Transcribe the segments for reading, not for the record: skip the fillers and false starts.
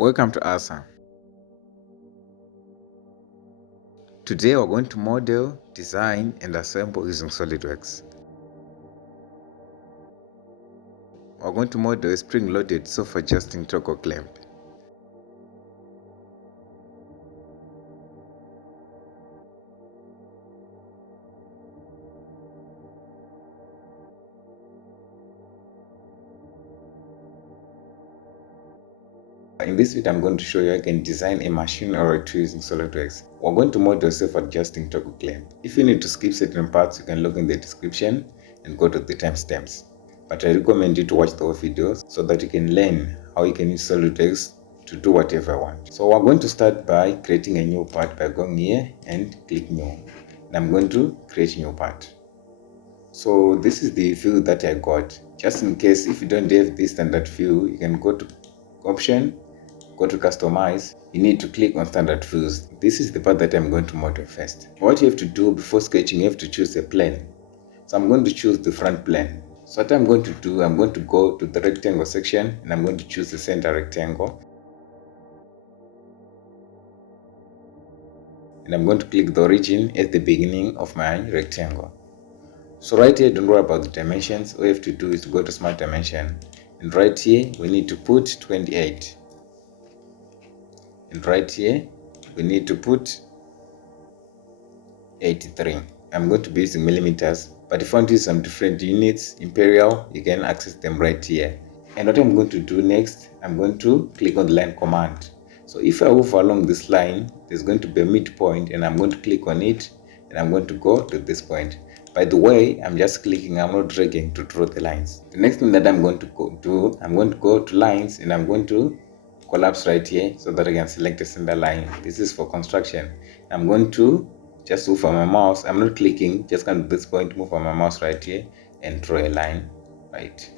Welcome to ASA. Today we're going to model, design and assemble using SolidWorks. We're going to model a spring-loaded self-adjusting toggle clamp. In this video, I'm going to show you how you can design a machine or a tool using SolidWorks. We're going to model a self-adjusting toggle clamp. If you need to skip certain parts, you can look in the description and go to the timestamps. But I recommend you to watch the whole video so that you can learn how you can use SolidWorks to do whatever you want. So we're going to start by creating a new part by going here and click new. And I'm going to create a new part. So this is the view that I got. Just in case if you don't have this standard view, you can go to option, go to customize. You need to click on standard views. This is the part that I'm going to model first. What you have to do before sketching, you have to choose a plane. So I'm going to choose the front plane. So what I'm going to do, I'm going to go to the rectangle section and I'm going to choose the center rectangle. And I'm going to click the origin at the beginning of my rectangle. So right here, don't worry about the dimensions. All you have to do is to go to smart dimension. And right here, we need to put 28. And right here, we need to put 83. I'm going to be using millimeters, but if you want to use some different units, imperial, you can access them right here. And what I'm going to do next, I'm going to click on the line command. So if I move along this line, there's going to be a midpoint, and I'm going to click on it, and I'm going to go to this point. By the way, I'm just clicking, I'm not dragging to draw the lines. The next thing that I'm going to do, I'm going to go to lines, and I'm going to collapse right here so that I can select a center line. This is for construction. I'm going to just move on my mouse. I'm not clicking, just come to this point, move on my mouse right here and draw a line, right?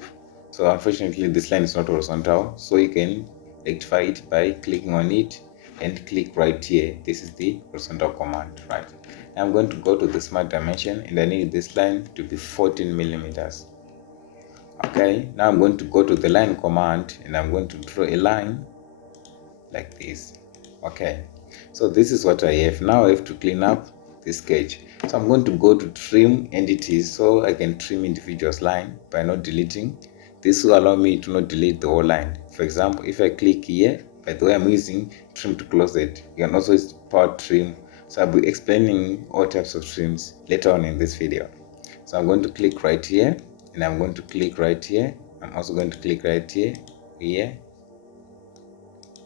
So unfortunately this line is not horizontal, so you can rectify it by clicking on it and click right here. This is the horizontal command, right? I'm going to go to the smart dimension and I need this line to be 14 millimeters. Okay, now I'm going to go to the line command and I'm going to draw a line like this. Okay, so this is what I have. Now I have to clean up this sketch. So I'm going to go to trim entities so I can trim individual line by not deleting. This will allow me to not delete the whole line. For example, if I click here, by the way, I'm using trim to closet. You can also use power trim. So I'll be explaining all types of trims later on in this video. So I'm going to click right here and I'm going to click right here. I'm also going to click right here, here,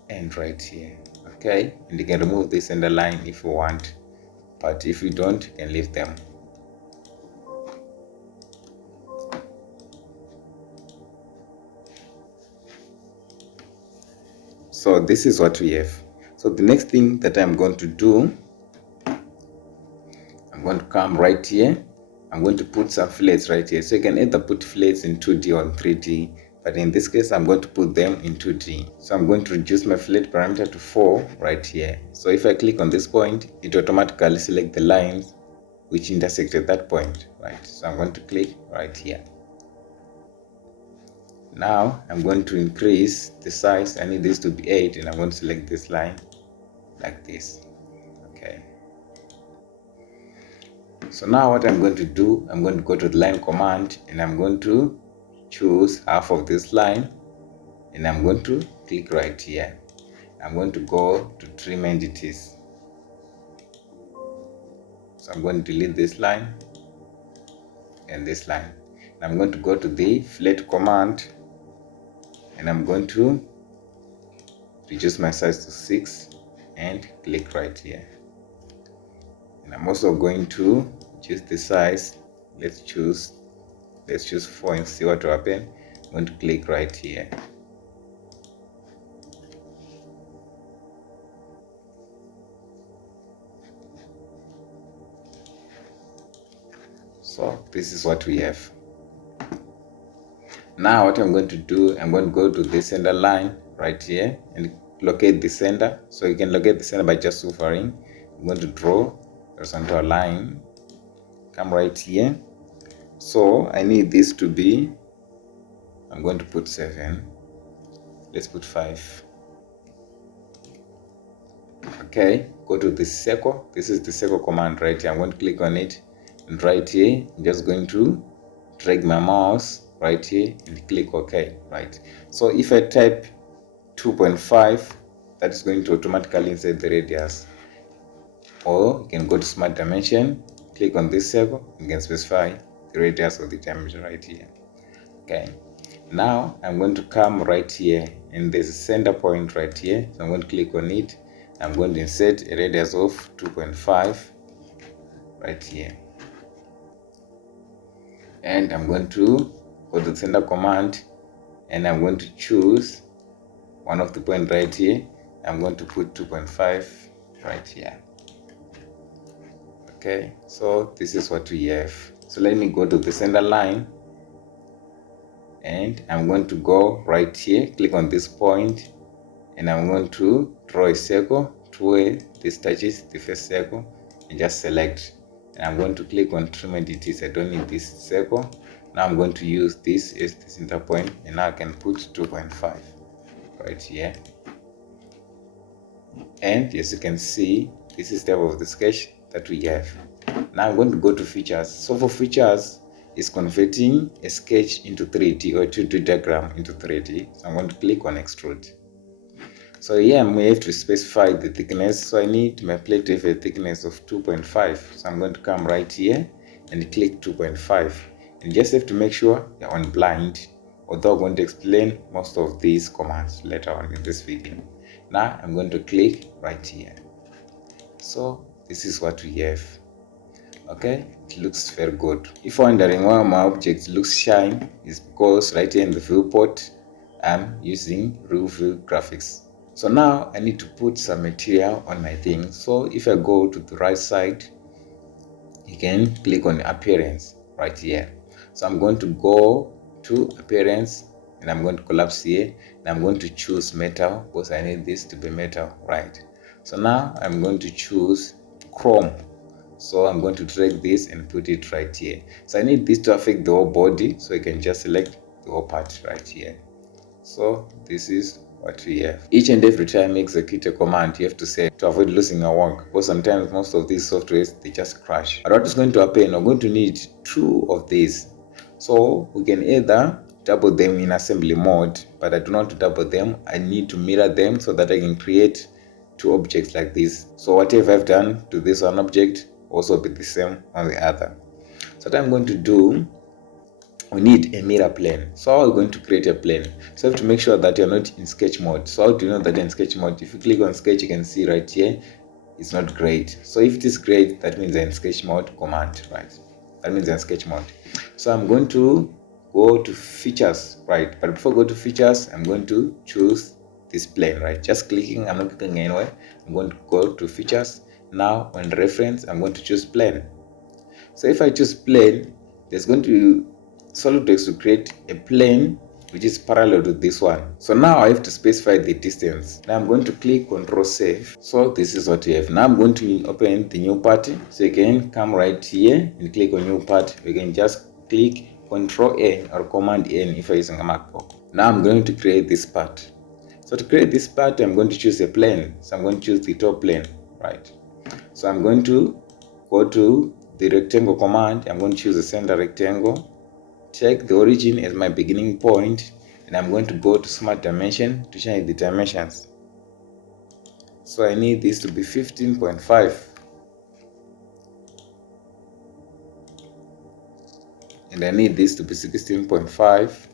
and right here. Okay, and you can remove this center line if you want, but if you don't, you can leave them. So this is what we have. So the next thing that I'm going to do, I'm going to come right here. I'm going to put some fillets right here. So you can either put fillets in 2D or 3D, but in this case I'm going to put them in 2D. So I'm going to reduce my fillet parameter to 4 right here. So if I click on this point, it automatically selects the lines which intersect at that point, right? So I'm going to click right here. Now I'm going to increase the size. I need this to be 8 and I'm going to select this line like this. Okay. So now what I'm going to do, I'm going to go to the line command and I'm going to choose half of this line and I'm going to click right here. I'm going to go to trim entities. So I'm going to delete this line and this line. And I'm going to go to the fillet command and I'm going to reduce my size to 6 and click right here. And I'm also going to choose the size. Let's choose 4 and see what will happen. I'm going to click right here. So this is what we have. Now what I'm going to do, I'm going to go to the center line right here and locate the center. So you can locate the center by just hovering. I'm going to draw a center line. Come right here. So I need this to be, I'm going to put 7. Let's put 5. Okay, go to this circle. This is the circle command right here. I'm going to click on it, and right here I'm just going to drag my mouse right here and click OK. Right, so if I type 2.5, that is going to automatically insert the radius. Or you can go to smart dimension, click on this circle, you can specify the radius of the dimension right here. Okay, now I'm going to come right here, and there's a center point right here, so I'm going to click on it. I'm going to insert a radius of 2.5 right here, and I'm going to go to the center command, and I'm going to choose one of the points right here. I'm going to put 2.5 right here. Okay, so this is what we have. So let me go to the center line, and I'm going to go right here, click on this point, and I'm going to draw a circle to where this touches the first circle, and just select, and I'm going to click on trim entities. I don't need this circle. Now I'm going to use this as the center point, and now I can put 2.5 right here. And as you can see, this is the type of the sketch that we have. Now I'm going to go to features. So for features, it's converting a sketch into 3D or 2D diagram into 3D. So I'm going to click on extrude. So here I'm going to have to specify the thickness. So I need my plate to have a thickness of 2.5. So I'm going to come right here and click 2.5. And just have to make sure you're on blind, although I'm going to explain most of these commands later on in this video. Now I'm going to click right here. So this is what we have. Okay, it looks very good. If you're wondering why my object looks shiny, is because right here in the viewport I'm using real view graphics. So now I need to put some material on my thing. So if I go to the right side, you can click on appearance right here. So I'm going to go to appearance, and I'm going to collapse here, and I'm going to choose metal because I need this to be metal, right? So now I'm going to choose chrome. So I'm going to drag this and put it right here. So I need this to affect the whole body, so I can just select the whole part right here. So this is what we have. Each and every time you execute a command, you have to say to avoid losing a work, because sometimes most of these softwares, they just crash. But what is going to happen, we're going to need 2 of these. So we can either double them in assembly mode, but I do not want to double them. I need to mirror them so that I can create 2 objects like this. So whatever I've done to this one object also be the same on the other. So what I'm going to do, we need a mirror plane. So how are we going to create a plane? So you have to make sure that you're not in sketch mode. So how do you know that you're in sketch mode? If you click on sketch, you can see right here it's not great. So if it is great, that means you're in sketch mode command, right? That means you're in sketch mode. So I'm going to go to features, right? But before I go to features, I'm going to choose this plane, right? Just clicking, I'm not clicking anywhere. I'm going to go to features. Now on reference, I'm going to choose plane. So if I choose plane, there's going to be SolidWorks to create a plane which is parallel to this one. So now I have to specify the distance. Now I'm going to click Ctrl Save. So this is what we have. Now I'm going to open the new part. So you can come right here and click on new part. You can just click Ctrl N or Command N if you're using a MacBook. Now I'm going to create this part. So to create this part, I'm going to choose a plane. So I'm going to choose the top plane, right? So I'm going to go to the rectangle command. I'm going to choose the center rectangle. Check the origin as my beginning point, and I'm going to go to smart dimension to change the dimensions. So I need this to be 15.5, and I need this to be 16.5,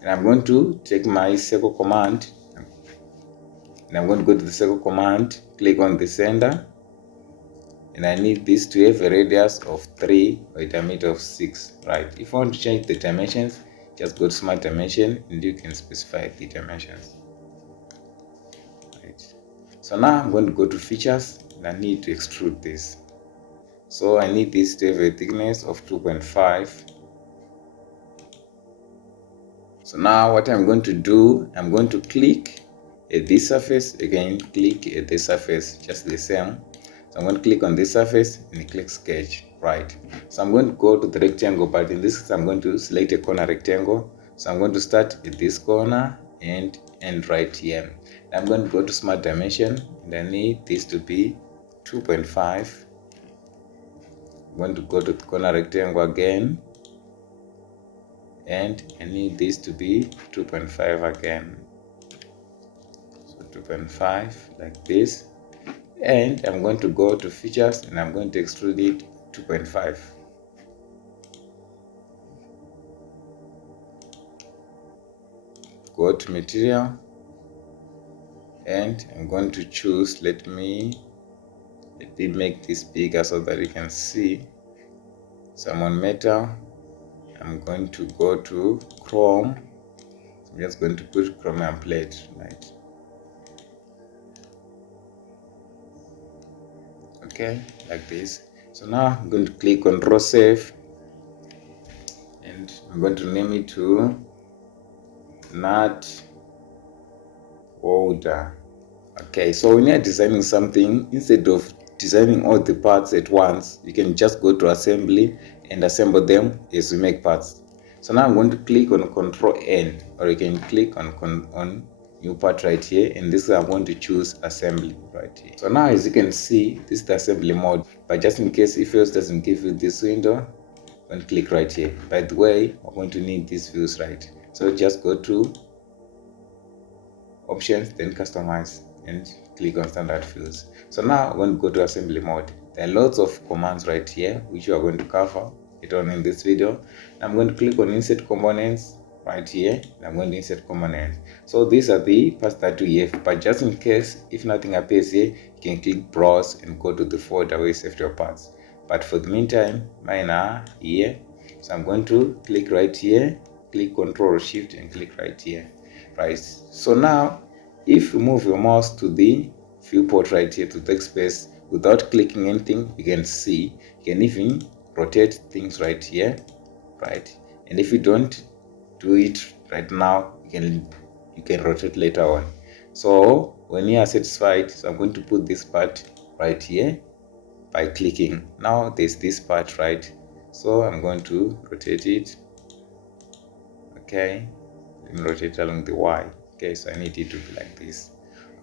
and I'm going to take my circle command, and I'm going to go to the circle command, click on the center, and I need this to have a radius of 3 or a diameter of 6, right? If you want to change the dimensions, just go to smart dimension and you can specify the dimensions, right? So now I'm going to go to features, and I need to extrude this. So I need this to have a thickness of 2.5. So now what I'm going to do, I'm going to click at this surface, again click at this surface, just the same. So I'm going to click on this surface and click sketch, right? So I'm going to go to the rectangle, but in this case I'm going to select a corner rectangle. So I'm going to start at this corner and right here. I'm going to go to smart dimension, and I need this to be 2.5. I'm going to go to the corner rectangle again, and I need this to be 2.5 again. So 2.5 like this, and I'm going to go to features, and I'm going to extrude it 2.5. Go to material, and I'm going to choose, let me make this bigger so that you can see. So I'm on metal, I'm going to go to chrome, so I'm just going to put chromium plate, right? Okay, like this. So now I'm going to click on draw save, and I'm going to name it to nut holder. Okay, so when you're designing something, instead of designing all the parts at once, you can just go to assembly and assemble them as we make parts. So now I'm going to click on Control N, or you can click on new part right here, and this I'm going to choose assembly right here. So now as you can see, this is the assembly mode, but just in case if yours doesn't give you this window, I'm going to click right here. By the way, we're going to need these views, right? So just go to options, then customize, and click on standard views. So now I'm going to go to assembly mode. There are lots of commands right here which you are going to cover later on in this video. I'm going to click on insert components right here, and I'm going to insert components. So these are the parts that we have, but just in case if nothing appears here, you can click browse and go to the folder where you saved your parts. But for the meantime, mine are here, so I'm going to click right here, click Ctrl Shift and click right here. Right, so now if you move your mouse to the viewport right here, to the workspace, without clicking anything, you can see, you can even rotate things right here, right? And if you don't do it right now, you can rotate later on. So when you are satisfied, so I'm going to put this part right here by clicking. Now there's this part, right? So I'm going to rotate it. Okay, and rotate along the Y. Okay, so I need it to be like this.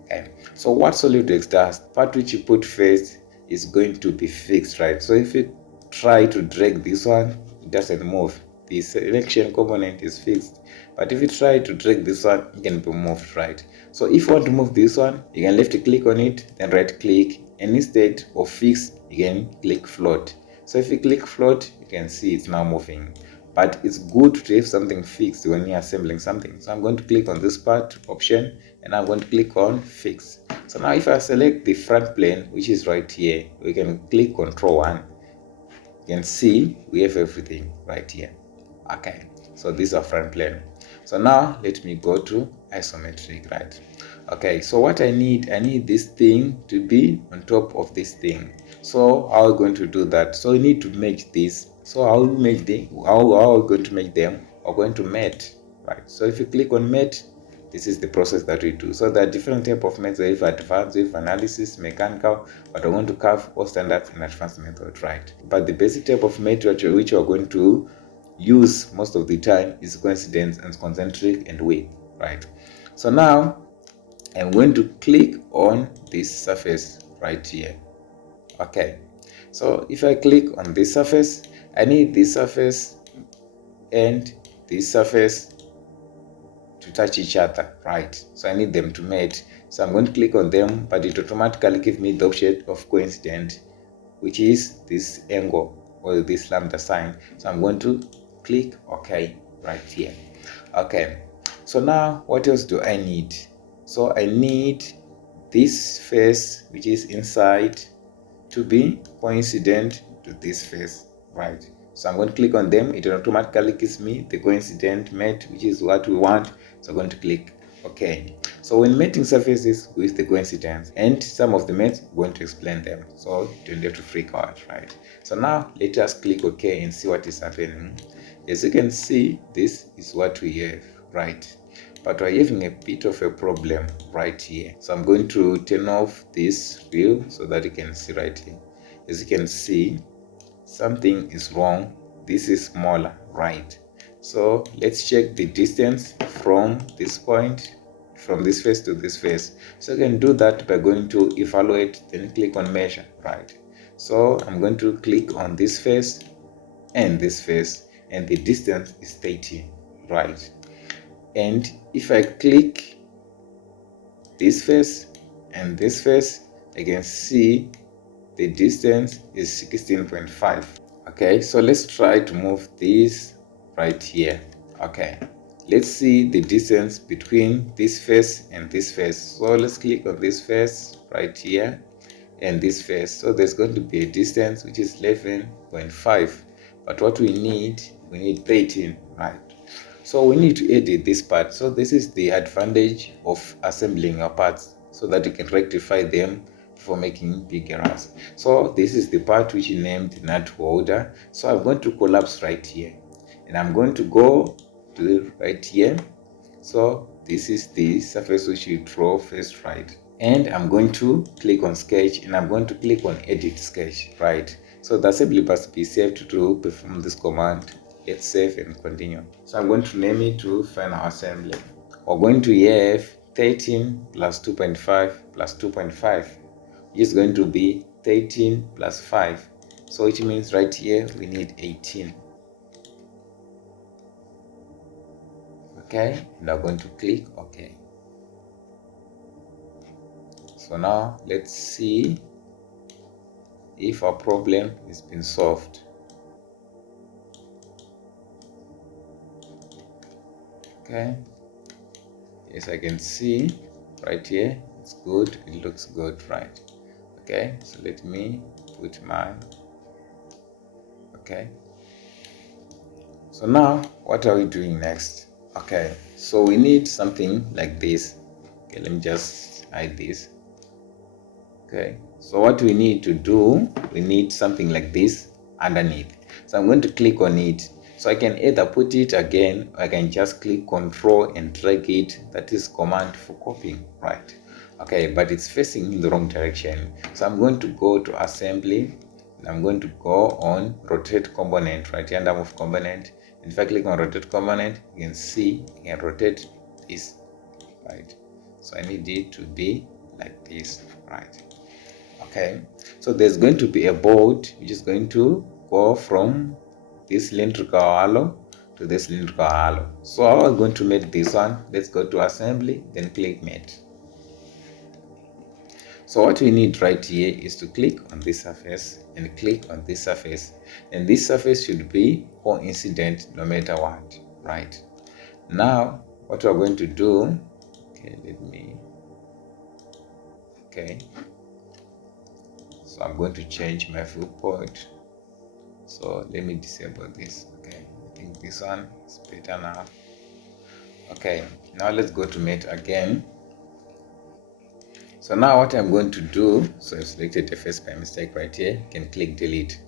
Okay, so what SolidWorks does, part which you put first is going to be fixed, right? So if you try to drag this one, it doesn't move. The selection component is fixed, but if you try to drag this one, it can be moved, right? So if you want to move this one, you can left click on it, then right click, and instead of fix, you can click float. So if you click float, you can see it's now moving. But it's good to have something fixed when you're assembling something. So I'm going to click on this part option, and I'm going to click on fix. So now if I select the front plane, which is right here, we can click Ctrl 1. You can see we have everything right here. Okay, so this is our front plane. So now let me go to isometric, right? Okay, so what I need this thing to be on top of this thing. So how are we going to do that? So we need to merge this. So how are we going to make them? We're going to mate, right? So if you click on mate, this is the process that we do. So there are different types of mates. We have advanced, we have analysis, mechanical, but we're going to cover all standards and advanced methods, right? But the basic type of mate which we're going to use most of the time is coincident and concentric and width, right? So now I'm going to click on this surface right here. Okay, so if I click on this surface, I need this surface and this surface to touch each other, right? So I need them to mate. So I'm going to click on them, but it automatically gives me the option of coincident, which is this angle or this lambda sign. So I'm going to click OK right here. Okay, so now what else do I need? So I need this face, which is inside, to be coincident to this face, right? So I'm going to click on them. It automatically gives me the coincident mate, which is what we want. So I'm going to click OK. So when mating surfaces with the coincidence, and some of the mates, I'm going to explain them, so you don't have to freak out, right? So now let us click OK and see what is happening. As you can see, this is what we have, right? But we're having a bit of a problem right here. So I'm going to turn off this view so that you can see right here. As you can see, something is wrong. This is smaller, right? So let's check the distance from this point, from this face to this face. So you can do that by going to evaluate, then click on measure, right? So I'm going to click on this face and this face, and the distance is 30, right? And if I click this face and this face, I can see the distance is 16.5. Okay, so let's try to move this right here. Okay, let's see the distance between this face and this face. So let's click on this face right here and this face. So there's going to be a distance which is 11.5, but what we need 13, right? So we need to edit this part. So this is the advantage of assembling your parts, so that you can rectify them for making big errors. So this is the part which is named nut holder. So I'm going to collapse right here, and I'm going to go to right here. So this is the surface which you draw first, right? And I'm going to click on sketch, and I'm going to click on edit sketch, right? So the assembly must be saved to perform this command. Let's save and continue. So I'm going to name it to final assembly. We're going to have 13 plus 2.5 plus 2.5, which is going to be 13 plus 5. So which means right here we need 18. Okay, now I'm going to click OK. So now let's see if our problem has been solved. Okay, yes, I can see right here it's good, it looks good, right? Okay, so let me put mine. Okay, so now what are we doing next? Okay, so we need something like this. Okay, let me just hide this. Okay, so what we need to do, we need something like this underneath. So I'm going to click on it. So I can either put it again, or I can just click Control and drag it. That is command for copying, right? Okay, but it's facing in the wrong direction. So I'm going to go to assembly, and I'm going to go on rotate component, right here, under move component. And if I click on rotate component, you can see I can rotate this, right? So I need it to be like this, right? Okay, so there's going to be a bolt which is going to go from this cylindrical hollow to this cylindrical hollow. So how are we going to make this one? Let's go to assembly, then click mate. So what we need right here is to click on this surface and click on this surface, and this surface should be coincident no matter what, right? Now what we're going to do, okay, so I'm going to change my viewport. So let me disable this. Okay, I think this one is better now. Okay, now let's go to mate again. So now what I'm going to do, so I've selected the face by mistake right here, you can click delete.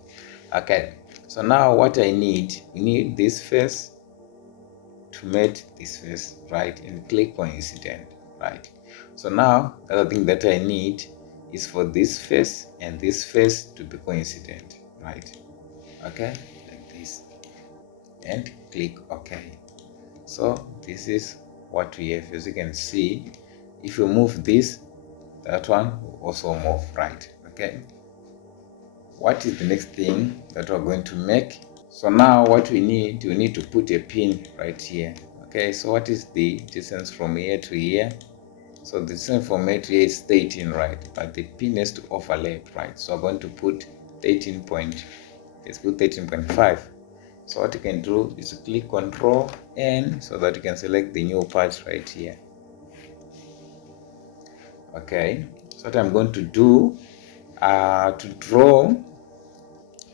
Okay, so now what I need, we need this face to mate this face, right? And click coincident, right? So now the other thing that I need is for this face and this face to be coincident, right? Okay, like this, and click OK. So this is what we have. As you can see, if you move this, that one will also move, right? Okay, what is the next thing that we're going to make? So now what we need to put a pin right here. Okay, so what is the distance from here to here? So the distance from here to here is 13, right? But the pin has to overlap, right? So I'm going to put 13 point, let's put 13.5. So what you can do is to click Control N so that you can select the new part right here. Okay, so what I'm going to do, to draw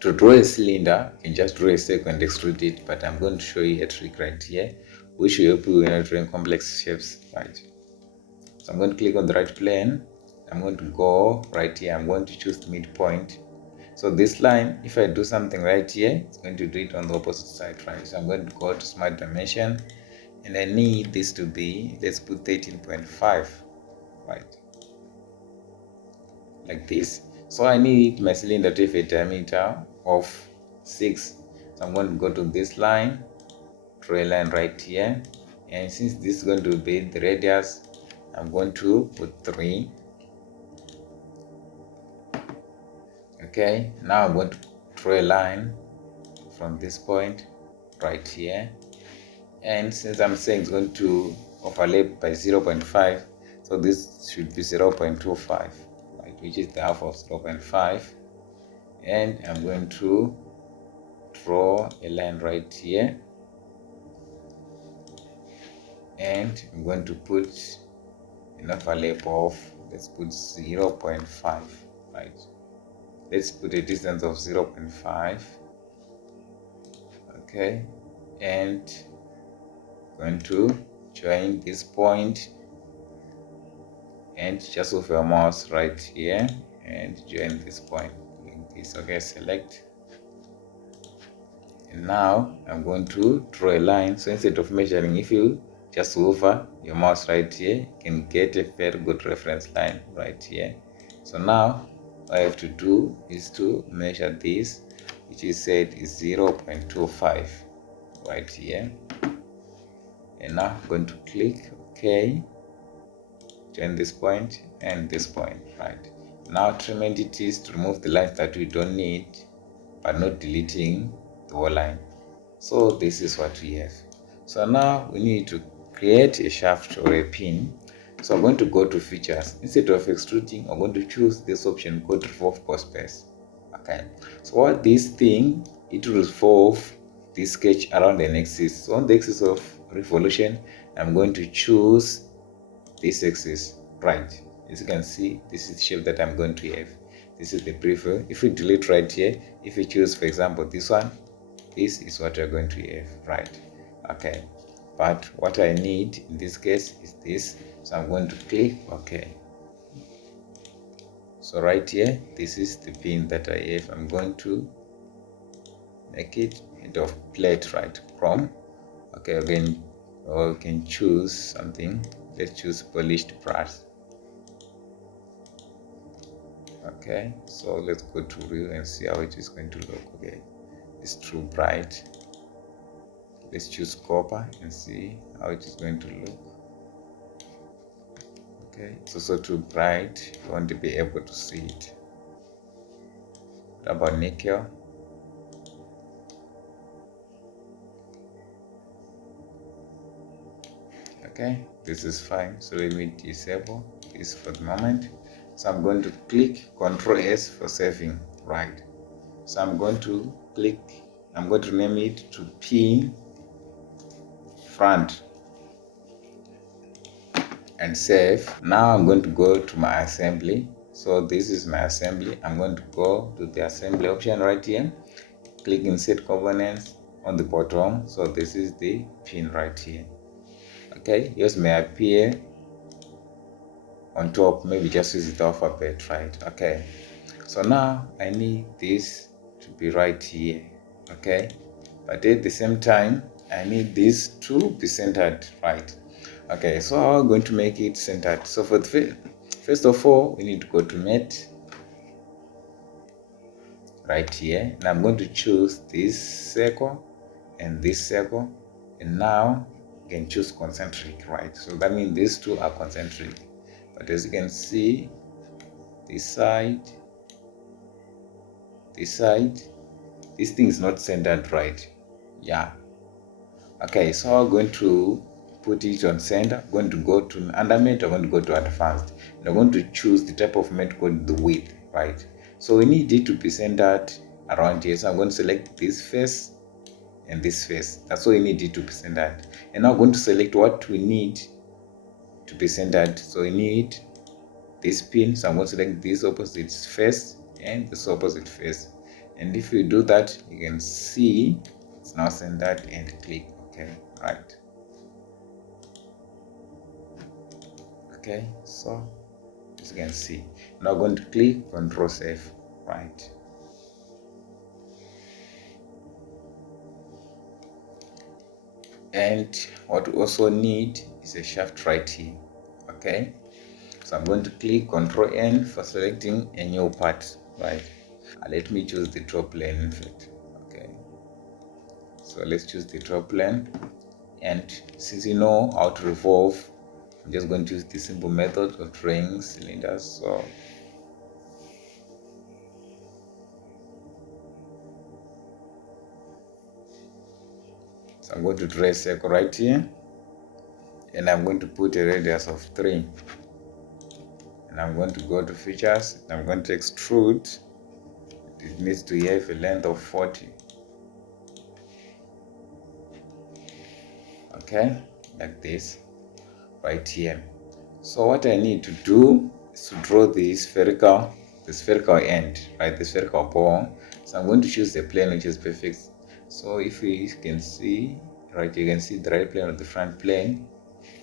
a cylinder, you can just draw a circle and extrude it, but I'm going to show you a trick right here which will help you when you're drawing complex shapes, right? So I'm going to click on the right plane. I'm going to go right here. I'm going to choose the midpoint. So this line, if I do something right here, it's going to do it on the opposite side, right? So I'm going to go to smart dimension, and I need this to be, let's put 13.5, right? Like this. So I need my cylinder to have a diameter of 6. So I'm going to go to this line draw a line right here, and since this is going to be the radius, I'm going to put 3. Okay, now I'm going to draw a line from this point right here, and since I'm saying it's going to overlap by 0.5, so this should be 0.25, right, which is the half of 0.5, and I'm going to draw a line right here, and I'm going to put an overlap of, let's put 0.5, right, let's put a distance of 0.5. Okay, and going to join this point and just move your mouse right here and join this point like this. Okay, select, and now I'm going to draw a line. So instead of measuring, if you just hover your mouse right here, you can get a very good reference line right here. So now what I have to do is to measure this, which is said is 0.25 right here, and now I'm going to click OK, join this point and this point. Right now, trim entities to remove the lines that we don't need, but not deleting the whole line. So this is what we have. So now we need to create a shaft or a pin. So I'm going to go to features. Instead of extruding, I'm going to choose this option called revolve cut space. Okay, so what this thing, it will revolve this sketch around an axis. So on the axis of revolution, I'm going to choose this axis, right? As you can see, this is the shape that I'm going to have. This is the preview. If we delete right here, if we choose, for example, this one, this is what you're going to have, right? Okay, but what I need in this case is this, so I'm going to click OK. So right here, this is the pin that I have. I'm going to make it made of plate, right? Chrome. Okay, again, or you can choose something. Let's choose polished brass. Okay, so let's go to view and see how it is going to look. Okay, it's too bright. Let's choose copper and see how it is going to look. Okay, it's also too bright. You want to be able to see it. What about nickel? Okay, this is fine. So let me disable this for the moment. So I'm going to click Ctrl S for saving, right? So I'm going to click, I'm going to name it to pin front and save. Now I'm going to go to my assembly. So this is my assembly. I'm going to go to the assembly option right here, click insert components on the bottom. So this is the pin right here. Okay, yours may appear on top, maybe just use the alphabet, right? Okay, so now I need this to be right here. Okay, but at the same time I need this to be centered, right? Okay, so how are we going to make it centered? So for the first of all, we need to go to mate right here, and I'm going to choose this circle and this circle, and now you can choose concentric, right? So that means these two are concentric. But as you can see, this side, this thing is not centered, right? Yeah. Okay, so we're going to put it on center. I'm going to go to under mate, I'm going to go to advanced, and I'm going to choose the type of mate called the width, right? So we need it to be centered around here. So I'm going to select this face and this face. That's why we need it to be centered. And now I'm going to select what we need to be centered. So we need this pin, so I'm going to select this opposite face and this opposite face, and if you do that, you can see it's now centered, and click OK, right? Okay, so as you can see, now I'm going to click Ctrl Save, right? And what we also need is a shaft right here. Okay, so I'm going to click Ctrl N for selecting a new part, right? Let me choose the top plane, in fact. Okay, So let's choose the top plane, and since you know how to revolve, I'm just going to use the simple method of drawing cylinders. So I'm going to draw a circle right here, and I'm going to put a radius of 3, and I'm going to go to features, and I'm going to extrude. It needs to have a length of 40. Okay, like this right here. So what I need to do is to draw the spherical end, right, the spherical ball. So I'm going to choose the plane which is perfect. So if you can see, right, you can see the right plane or the front plane.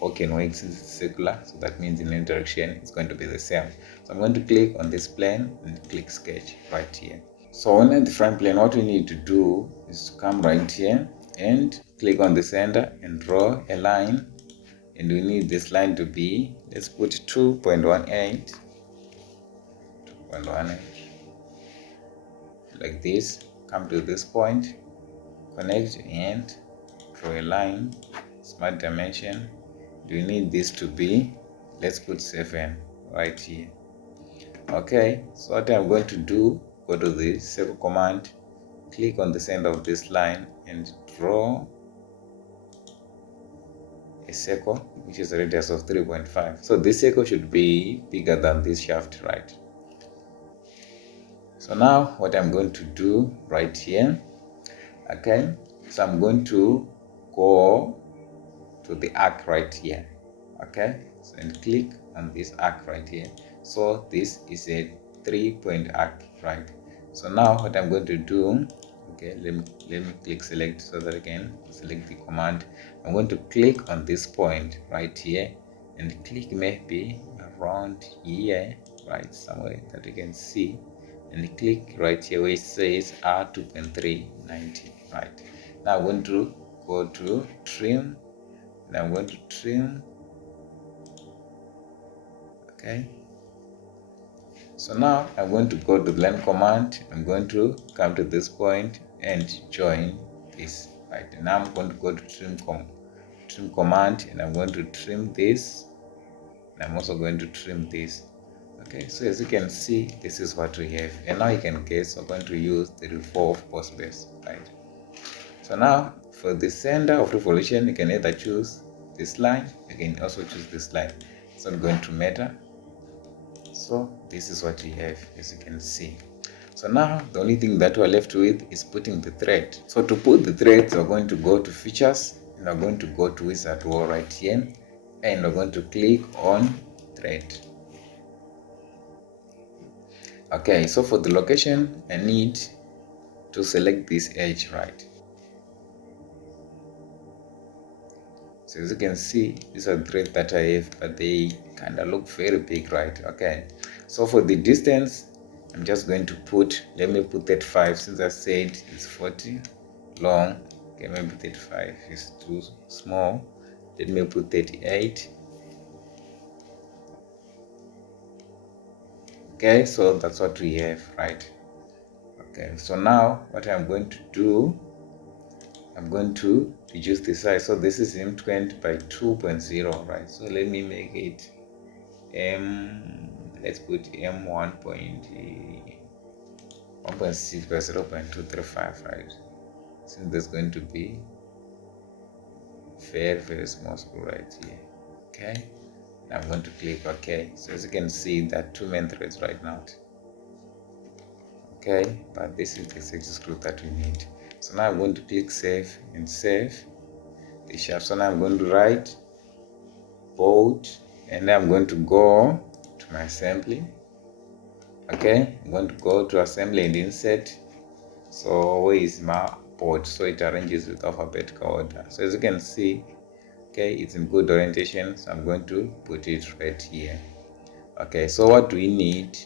Okay, no, since it's circular, so that means in any direction it's going to be the same. So I'm going to click on this plane and click sketch right here. So on the front plane, what we need to do is to come right here and click on the center and draw a line, and we need this line to be, let's put 2.18 like this. Come to this point, connect and draw a line, smart dimension. We need this to be, let's put 7 right here. Okay, so what I'm going to do, go to the circle command, click on the center of this line and draw a circle which is a radius of 3.5. So this circle should be bigger than this shaft, right? So now what I'm going to do right here, okay, so I'm going to go to the arc right here, okay, so, and click on this arc right here. So this is a 3-point arc, right? So now what I'm going to do, okay, let me click select so that I can select the command. I'm going to click on this point right here and click maybe around here, right, somewhere that you can see, and click right here where it says R2.390, right? Now I'm going to go to trim, and I'm going to trim, okay. So now I'm going to go to the line command. I'm going to come to this point and join this, right? And now I'm going to go to trim command, and I'm going to trim this, and I'm also going to trim this. Okay, so as you can see, this is what we have, and now you can guess we're going to use the revolve post base, right? So now for the center of revolution, you can either choose this line, you can also choose this line. It's not going to matter. So this is what we have, as you can see. So now the only thing that we're left with is putting the thread. So to put the threads, we're going to go to features, and we're going to go to wizard wall right here, and we're going to click on thread. Okay, so for the location, I need to select this edge, right? So as you can see, these are threads that I have, but they kind of look very big, right? Okay, so for the distance, I'm just going to put, let me put 35, since I said it's 40 long. Okay, maybe 35 is too small. Let me put 38. Okay, so that's what we have, right? Okay, so now what I'm going to do, I'm going to reduce the size. So this is M20 by 2.0, right? So let me make it let's put M1.6 by 0.235, right? Since there's going to be very small screw right here. Okay, I'm going to click OK. So as you can see, there are 2 main threads right now. Okay, but this is the exact screw that we need. So now I'm going to click save and save the shaft. So now I'm going to write bolt, and then I'm going to go to my assembly. Okay, I'm going to go to assembly and insert. So where is my board? So it arranges with alphabetical order. So as you can see, okay, it's in good orientation, so I'm going to put it right here. Okay, so what do we need?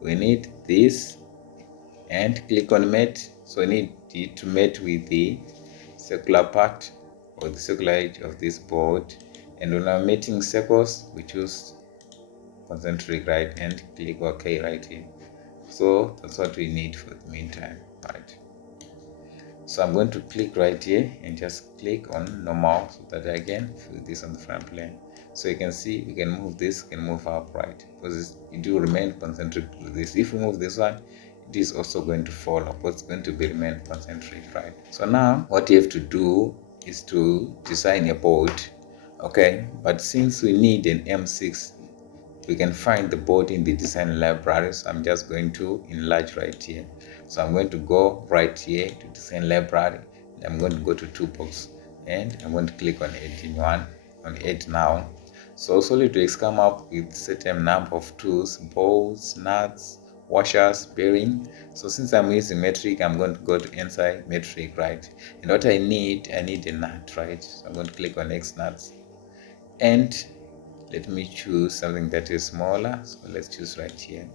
We need this, and click on mate. So we need it to mate with the circular part or the circular edge of this board, and when I'm mating circles, we choose concentric, right, and click OK right here. So that's what we need for the meantime, right? So I'm going to click right here and just click on normal so that I can fill this on the front plane. So you can see we can move this, can move up, right? Because it will remain concentric to this. If we move this one, it is also going to fall, but it's going to be remain concentric, right? So now what you have to do is to design a board, okay? But since we need an M6, we can find the board in the design library. So I'm just going to enlarge right here. So I'm going to go right here to design library. I'm going to go to Toolbox and I'm going to click on add now. So SolidWorks come up with certain number of tools, bolts, nuts, washers, bearing. So since I'm using metric, I'm going to go to inside metric, right? And what I need a nut, right? So I'm going to click on X nuts and let me choose something that is smaller. So let's choose right here,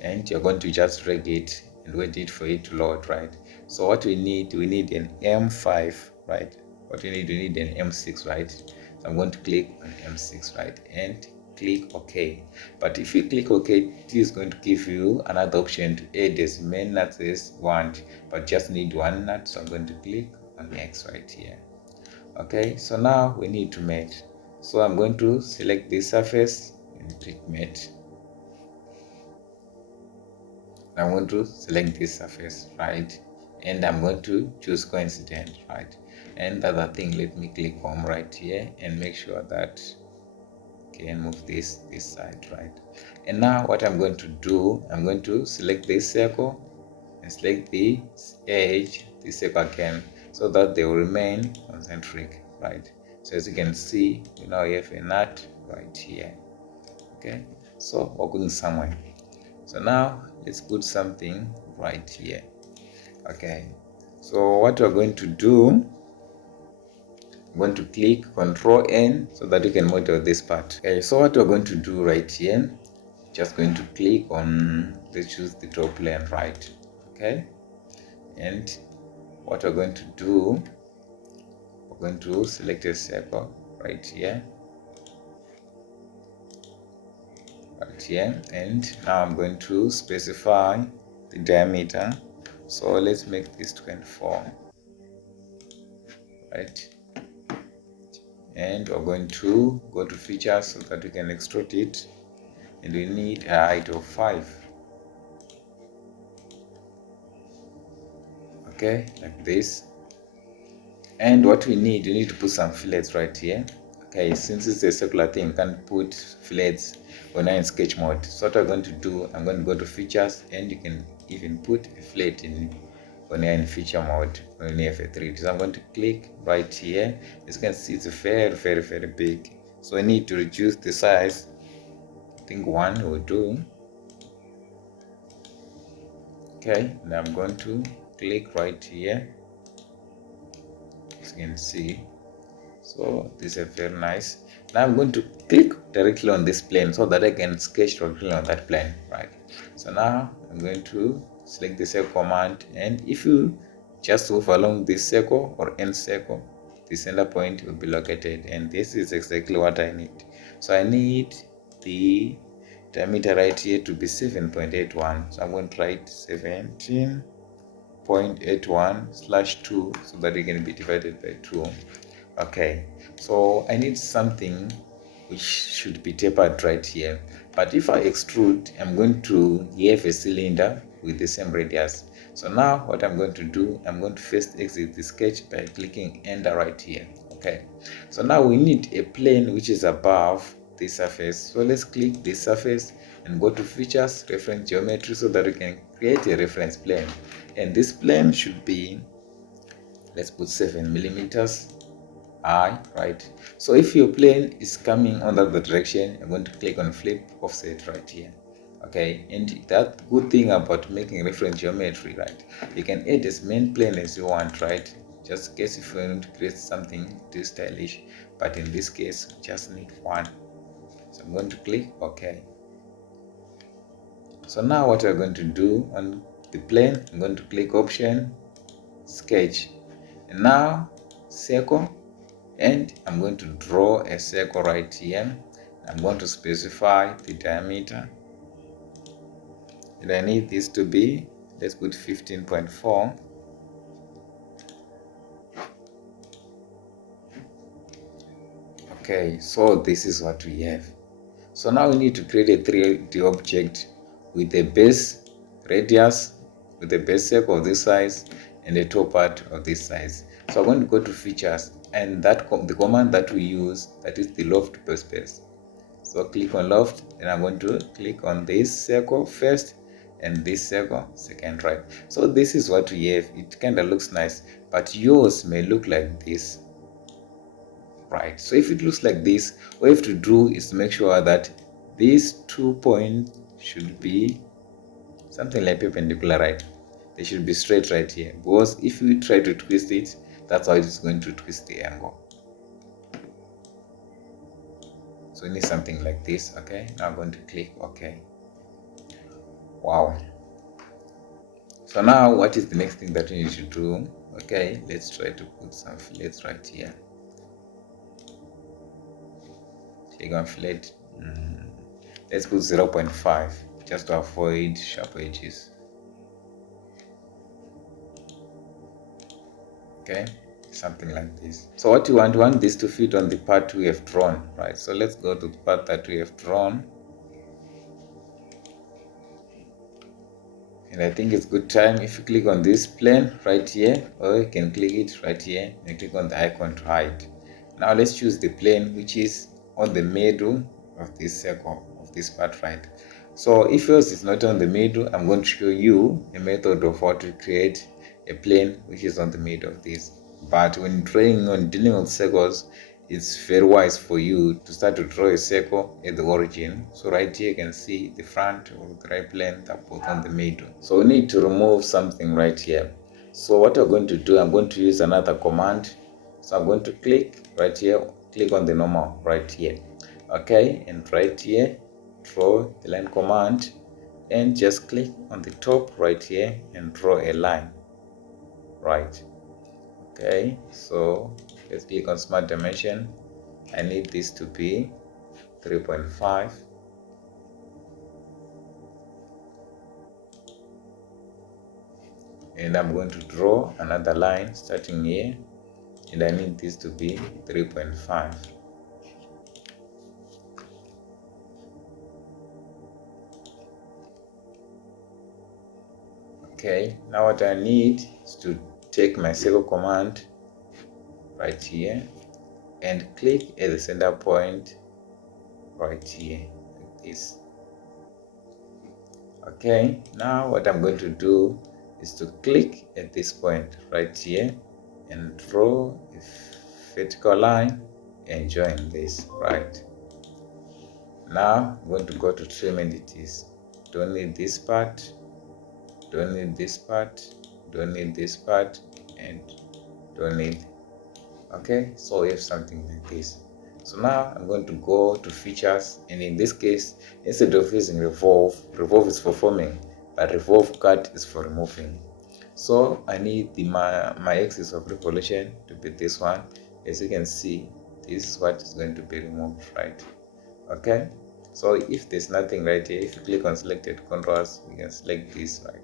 and you're going to just drag it and wait it for it to load, right? So what we need an M5, right? What we need an M6, right? So I'm going to click on M6, right, and click OK. But if you click OK, it is going to give you another option to add as many nuts as you want, but just need one nut. So I'm going to click on X right here. Okay, so now we need to mate. So I'm going to select this surface and click mate. I'm going to select this surface, right, and I'm going to choose coincident, right, and the other thing, let me click home right here and make sure that can move this side, right. And now what I'm going to do, I'm going to select this circle and select the edge, this circle again, so that they will remain concentric, right. So as you can see, we now have a nut right here. Okay, so we're going somewhere. So now let's put something right here. Okay, so what we're going to do, I'm going to click Control N so that you can model this part. Okay, so what we're going to do right here, just going to click on, let's choose the top plane, right. Okay, and what we're going to do, we're going to select a circle right here, and now I'm going to specify the diameter. So let's make this 24, right, and we're going to go to features so that we can extrude it, and we need a height of 5. Okay, like this. And what we need to put some fillets right here. Okay, since it's a circular thing, you can't put fillets when you're in sketch mode. So what I'm going to do, I'm going to go to features, and you can even put a fillet in when you're in feature mode, when you have a 3D. So I'm going to click right here. As you can see, it's very big. So I need to reduce the size. I think 1 will do. Okay, now I'm going to click right here. As you can see, so this is very nice. Now I'm going to click directly on this plane so that I can sketch directly on that plane, right. So now I'm going to select the circle command, and if you just move along this circle or end circle, the center point will be located, and this is exactly what I need. So I need the diameter right here to be 7.81. So I'm going to write 17.81/2 so that it can be divided by 2. Okay, so I need something which should be tapered right here. But if I extrude, I'm going to have a cylinder with the same radius. So now what I'm going to do, I'm going to first exit the sketch by clicking enter right here. Okay, so now we need a plane which is above the surface. So let's click the surface and go to features, reference geometry, so that we can create a reference plane. And this plane should be, let's put 7 millimeters high, right. So if your plane is coming under the direction, I'm going to click on flip offset right here. Okay, and that good thing about making reference geometry, right, you can add as many plane as you want, right, just in case if you want to create something too stylish, but in this case just need 1. So I'm going to click OK. So now what we're going to do on the plane, I'm going to click option, sketch, and now circle, and I'm going to draw a circle right here. I'm going to specify the diameter, and I need this to be, let's put 15.4. Okay, so this is what we have. So now we need to create a 3D object with a base radius, with a base circle of this size and a top part of this size. So I'm going to go to features, and the command that we use, that is the loft base base. So click on loft, and I'm going to click on this circle first and this circle second, right? So this is what we have. It kind of looks nice, but yours may look like this, right? So if it looks like this, what you have to do is to make sure that these 2 points should be something like perpendicular, right? They should be straight right here, because if you try to twist it, that's how it is going to twist the angle. So we need something like this. Okay, now I'm going to click OK. Wow. So now what is the next thing that we need to do? Okay, let's try to put some fillets right here. Click on fillet. Let's put 0.5 just to avoid sharp edges. Okay, something like this. So what you want this to fit on the part we have drawn, right? So let's go to the part that we have drawn. And I think it's good time if you click on this plane right here, or you can click it right here and click on the icon to hide. Now let's choose the plane which is on the middle of this circle, of this part, right? So if yours is not on the middle, I'm going to show you a method of how to create a plane which is on the middle of this. But when dealing with circles, it's very wise for you to start to draw a circle at the origin. So right here you can see the front or the right plane that both on the middle. So we need to remove something right here. So what I'm going to do, I'm going to use another command. So I'm going to click right here, click on the normal right here. Okay, and right here, draw the line command, and just click on the top right here and draw a line, right? Okay, so let's click on smart dimension. I need this to be 3.5. And I'm going to draw another line starting here, and I need this to be 3.5. Okay, now what I need is to take my circle command right here and click at the center point right here, like this. Okay, now what I'm going to do is to click at this point right here and draw a vertical line and join this, right? Now I'm going to go to trim entities. Don't need this part, don't need this part, don't need this part, and don't need. Okay, so we have something like this. So now I'm going to go to features, and in this case, instead of using revolve is for forming, but Revolve Cut is for removing. So I need my axis of revolution to be this one. As you can see, this is what is going to be removed, right? Okay, so if there's nothing right here, if you click on selected controls, you can select this, right?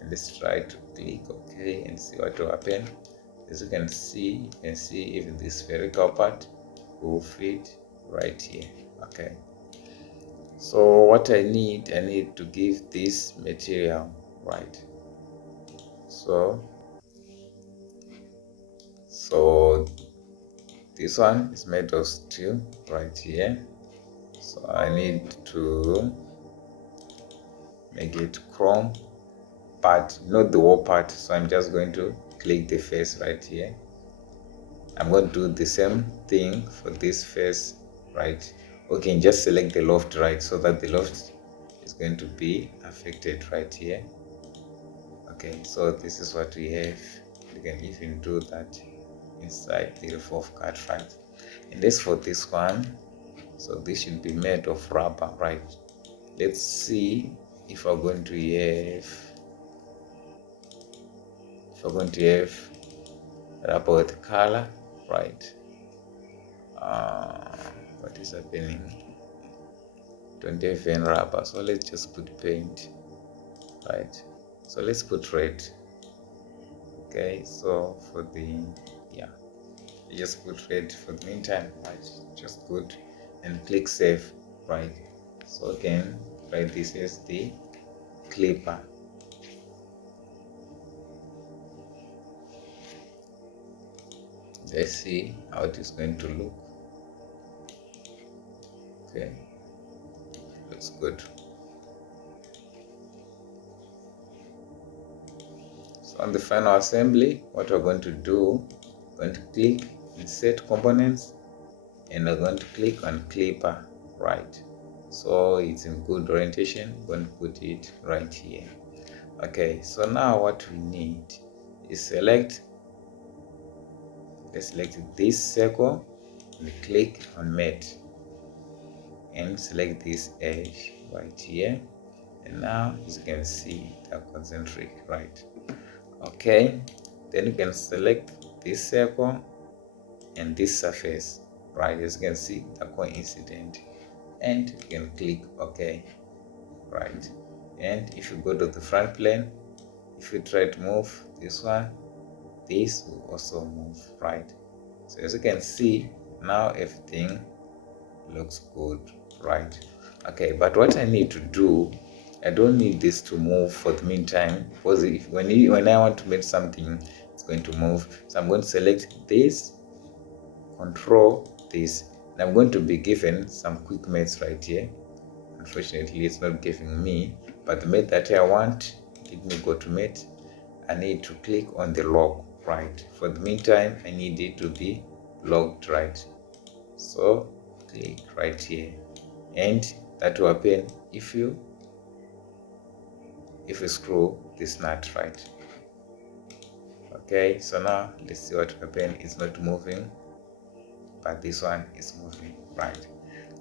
And let's try to click OK and see what will happen. As you can see if this spherical part will fit right here. Okay, so what I need to give this material, right? So this one is made of steel right here, so I need to make it chrome, but not the whole part. So I'm just going to click the face right here. I'm going to do the same thing for this face, right? Okay, just select the loft, right, so that the loft is going to be affected right here. Okay, so this is what we have. You can even do that inside the Revolve Cut, right? And as for this one, so this should be made of rubber, right? Let's see if we're going to have rubber with color, right? What is happening? Don't have any rubber, so let's just put paint, right? So let's put red. Okay, so for the just put ready for the meantime, right? Just good and click save, right? So again, write this as the clipper. Let's see how it is going to look. Okay, looks good. So on the final assembly, what we're going to do, we're going to click insert components and we're going to click on clipper, right? So it's in good orientation. We're going to put it right here. Okay, so now what we need is let's select this circle and click on mate and select this edge right here, and now as you can see the concentric, right? Okay, then you can select this circle and this surface, right? As you can see the coincident, and you can click OK, right? And if you go to the front plane, if you try to move this one, this will also move, right? So as you can see, now everything looks good, right? Okay, but what I need to do, I don't need this to move for the meantime, because when I want to make something, it's going to move. So I'm going to select this, control this, and I'm going to be given some quick mates right here. Unfortunately, it's not giving me, but the mate that I want, let me go to mate. I need to click on the log, right? For the meantime, I need it to be logged, right? So click right here, and that will happen if you screw this nut, right? Okay, so now let's see what will happen. It's not moving, but this one is moving, right?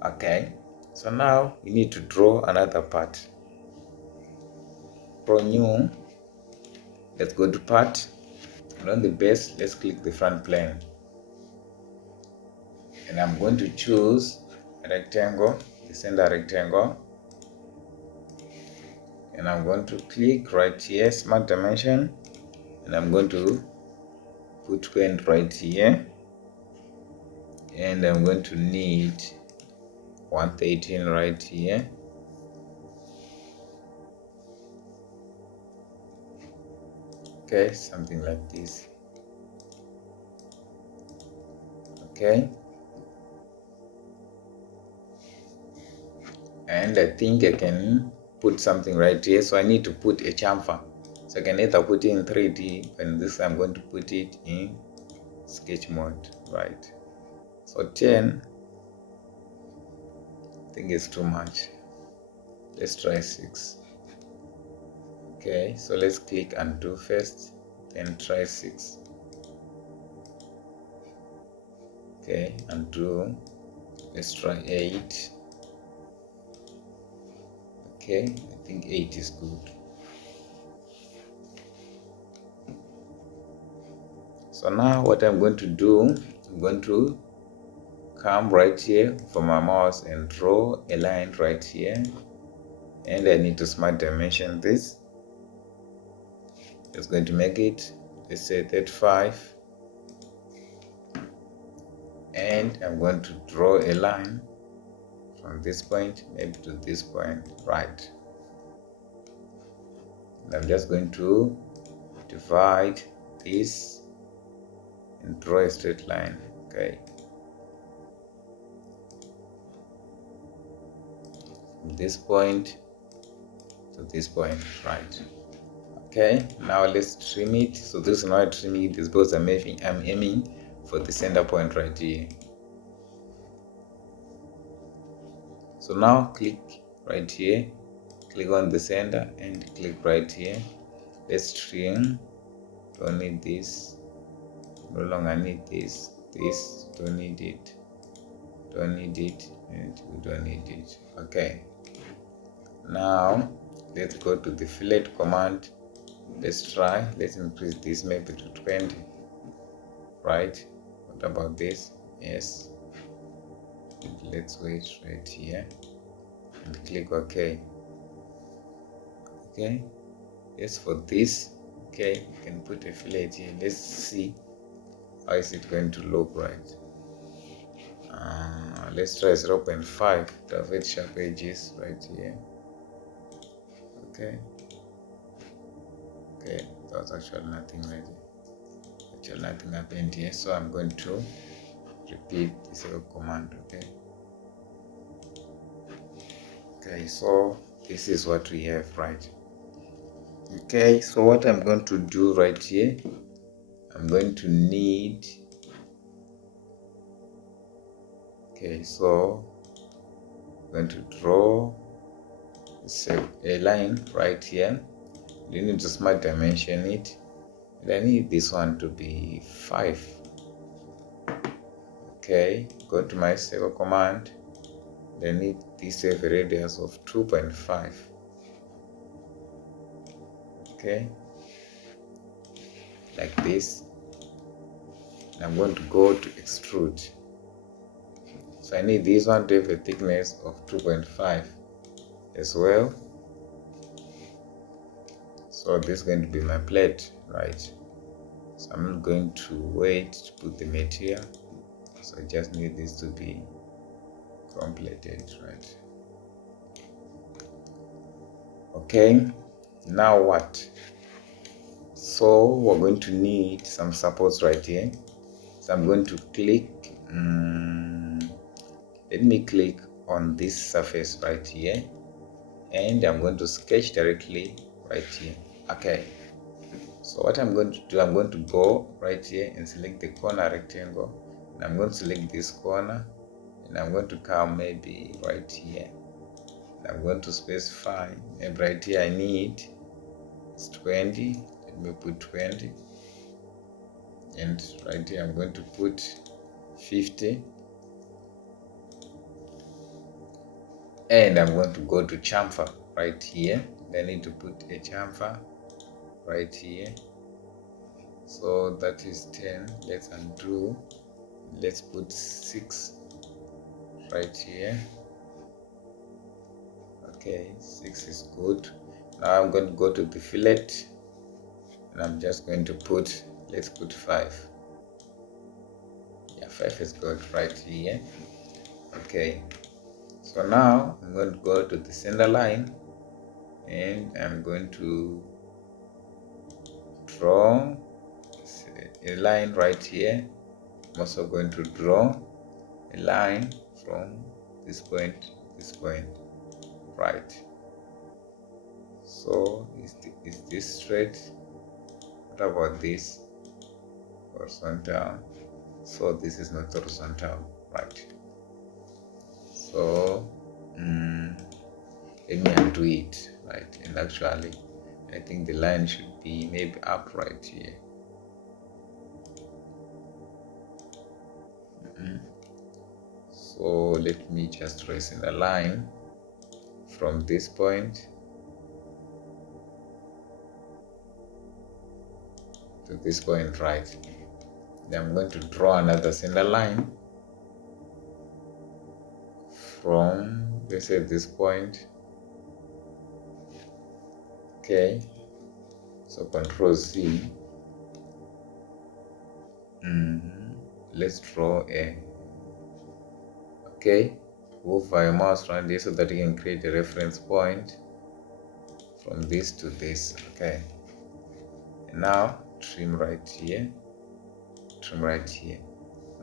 Okay, so now we need to draw another part. Pro new, let's go to part, and on the base, let's click the front plane, and I'm going to choose a rectangle, the center rectangle, and I'm going to click right here, smart dimension, and I'm going to put point right here, and I'm going to need 113 right here. Okay, something like this. Okay, and I think I can put something right here, so I need to put a chamfer. So I can either put it in 3D, and this I'm going to put it in sketch mode, right? So 10, I think it's too much. Let's try 6. Okay, so let's click undo first, then try 6. Okay, undo. Let's try 8. Okay, I think 8 is good. So now what I'm going to do, I'm going to come right here for my mouse and draw a line right here, and I need to smart dimension this. It's going to make it, let's say 35, and I'm going to draw a line from this point maybe to this point, right? And I'm just going to divide this and draw a straight line. Okay, from this point to this point, right? Okay, now let's trim it. So this is not trimming it, is because I'm aiming for the center point right here. So now click right here, click on the center and click right here. Let's trim. Don't need this, no longer need this, don't need it, don't need it, and we don't need it. Okay, now let's go to the fillet command. Let's increase this maybe to 20, right? What about this? Yes, let's wait right here and click OK. Okay, yes, for this, okay, you can put a fillet here. Let's see How is it going to look, right? Let's try 0.5 to avoid sharp edges right here. Okay, that's actually nothing right here. Actually nothing happened here, so I'm going to repeat the second command. Okay, so this is what we have, right? Okay, so what I'm going to do right here, I'm going to need, okay, so I'm going to draw a line right here. You need to smart dimension it, and I need this one to be 5. Okay, go to my second command. I need this have a radius of 2.5. Okay, like this. And I'm going to go to extrude. So I need this one to have a thickness of 2.5 as well. So this is going to be my plate, right? So I'm not going to wait to put the material. So I just need this to be completed, right? Okay, now what? So we're going to need some supports right here. So I'm going to click, let me click on this surface right here, and I'm going to sketch directly right here. Okay, so what I'm going to do, I'm going to go right here and select the corner rectangle, and I'm going to select this corner, and I'm going to come maybe right here, and I'm going to specify maybe right here I need is 20. Let me put 20, and right here I'm going to put 50, and I'm going to go to chamfer right here. I need to put a chamfer right here. So that is 10. Let's undo. Let's put 6 right here. Okay, 6 is good. Now I'm going to go to the fillet, and I'm just going to put, let's put 5. Yeah, 5 is good right here. Okay, so now I'm going to go to the center line, and I'm going to draw a line right here. I'm also going to draw a line from this point to this point, right? So is this straight? What about this? Horizontal. So this is not horizontal, right? So let me undo it, right? And actually I think the line should be maybe up right here. So let me just trace in a line from this point to this point, right? Then I'm going to draw another center line from, let's say, this point. Okay, so Control Z. Let's draw a, okay, move my mouse around here so that you can create a reference point from this to this. Okay, and now trim right here, trim right here.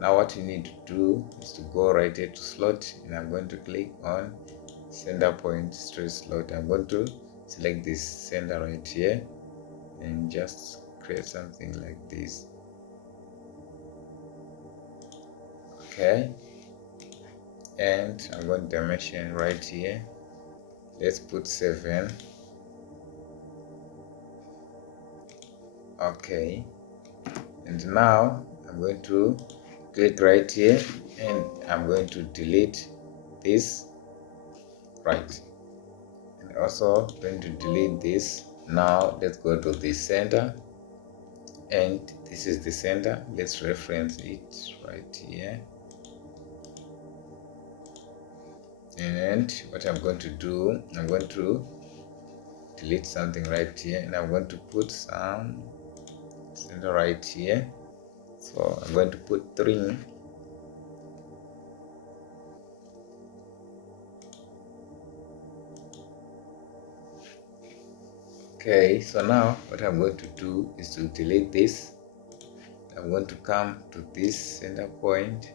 Now what you need to do is to go right here to slot, and I'm going to click on center point straight slot. I'm going to select this center right here and just create something like this. Okay, and I'm going to dimension right here. Let's put 7. Okay, and now I'm going to click right here, and I'm going to delete this, right, and also going to delete this. Now let's go to the center, and this is the center. Let's reference it right here. And what I'm going to do, I'm going to delete something right here, and I'm going to put some center right here. So I'm going to put 3. Okay, so now what I'm going to do is to delete this. I'm going to come to this center point.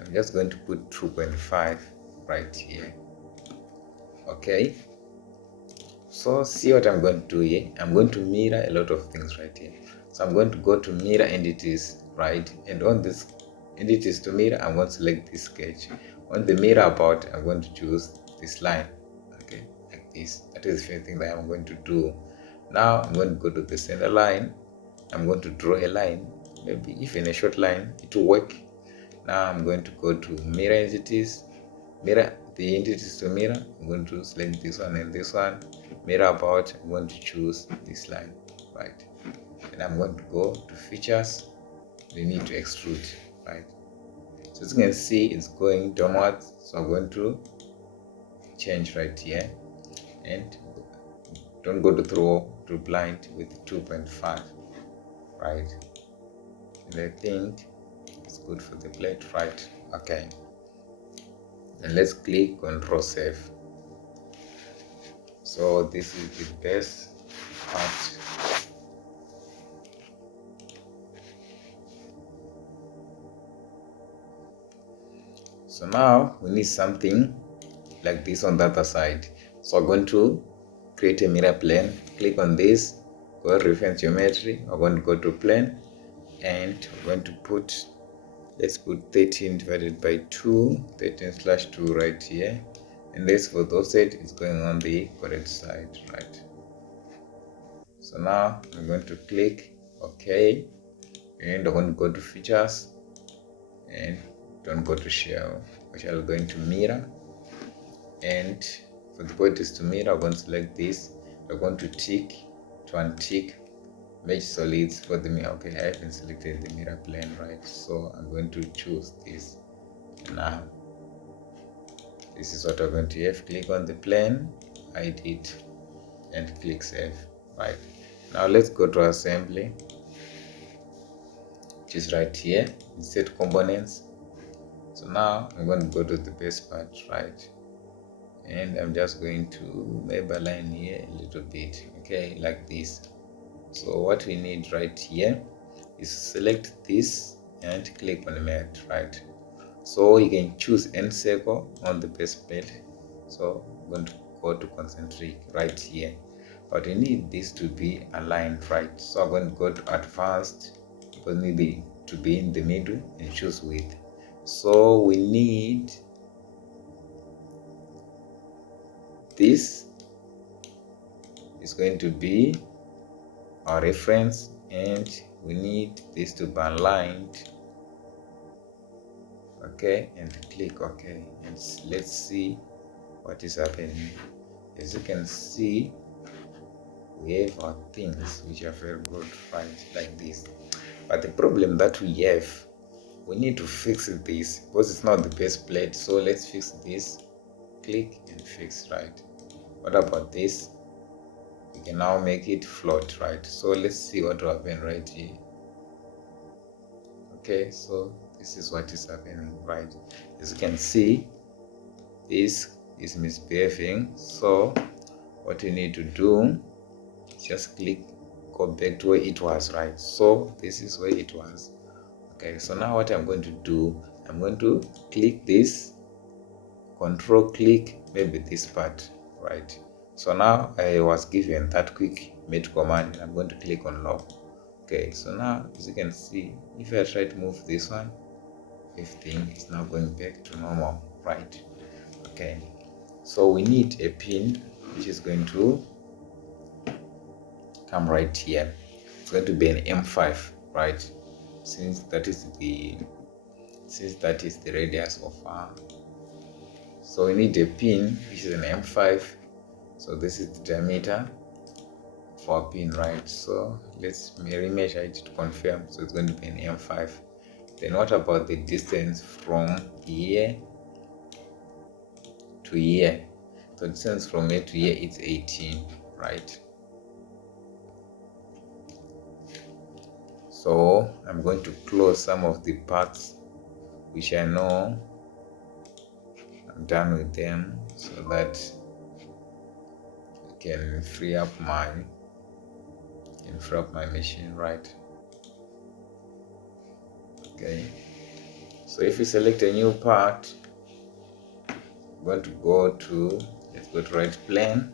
I'm just going to put 2.5 right here. Okay, so see what I'm going to do here. I'm going to mirror a lot of things right here. So I'm going to go to mirror entities, right? And on this entities to mirror, I'm going to select this sketch. On the mirror about, I'm going to choose this line. Okay, like this. That is the first thing that I'm going to do. Now I'm going to go to the center line. I'm going to draw a line. Maybe even a short line, it will work. Now I'm going to go to mirror entities, mirror the entities to mirror. I'm going to select this one and this one. Mirror about, I'm going to choose this line, right? And I'm going to go to features. We need to extrude, right? So as you can see, it's going downwards. So I'm going to change right here, and don't go to throw to blind with 2.5, right? And I think it's good for the plate, right? Okay, and let's click Control Save. So this is the best part. So now we need something like this on the other side. So I'm going to create a mirror plane. Click on this, go to reference geometry. I'm going to go to plane, and we're going to put, let's put 13 divided by 2, 13/2 right here. And this for the offset is going on the correct side, right? So now I'm going to click OK, and I'm going to go to features, and don't go to shell. We shall go into mirror, and for the bodies to mirror, I'm going to select this. I'm going to tick to untick match solids for the mirror. Okay, I haven't selected the mirror plane, right? So I'm going to choose this. Now this is what I'm going to have. Click on the plane, hide it, and click save. Right, now let's go to assembly, which is right here, insert components. So now I'm going to go to the base part, right? And I'm just going to maybe align here a little bit, okay, like this. So what we need right here is select this and click on the mat, right? So you can choose end circle on the base plate. So I'm going to go to concentric right here, but we need this to be aligned, right? So I'm going to go to advanced, because we need to be in the middle, and choose width. So we need this is going to be our reference, and we need this to be aligned. Okay, and click OK, and let's see what is happening. As you can see, we have our things which are very good, right, like this. But the problem that we have, we need to fix this because it's not the best plate. So let's fix this. Click and fix, right? What about this? We can now make it float, right? So let's see what will happen right here. Okay, so this is what is happening, right? As you can see, this is misbehaving. So what you need to do, just click, go back to where it was, right? So this is where it was. Okay, so now what I'm going to do, I'm going to click this, control click maybe this part, right? So now I was given that quick mate command, and I'm going to click on lock. Okay, so now as you can see, if I try to move this one, everything is now going back to normal, right? Okay, so we need a pin which is going to come right here. It's going to be an M5, right? Since that is the radius of so we need a pin which is an M5. So this is the diameter for a pin, right? So let's remeasure it to confirm. So it's going to be an M5. Then what about the distance from here to here? So distance from here to here, it's 18, right? So I'm going to close some of the parts which I know I'm done with them, so that I can free up my machine, right? Okay, so if you select a new part, I'm going to go to, let's go to right plane,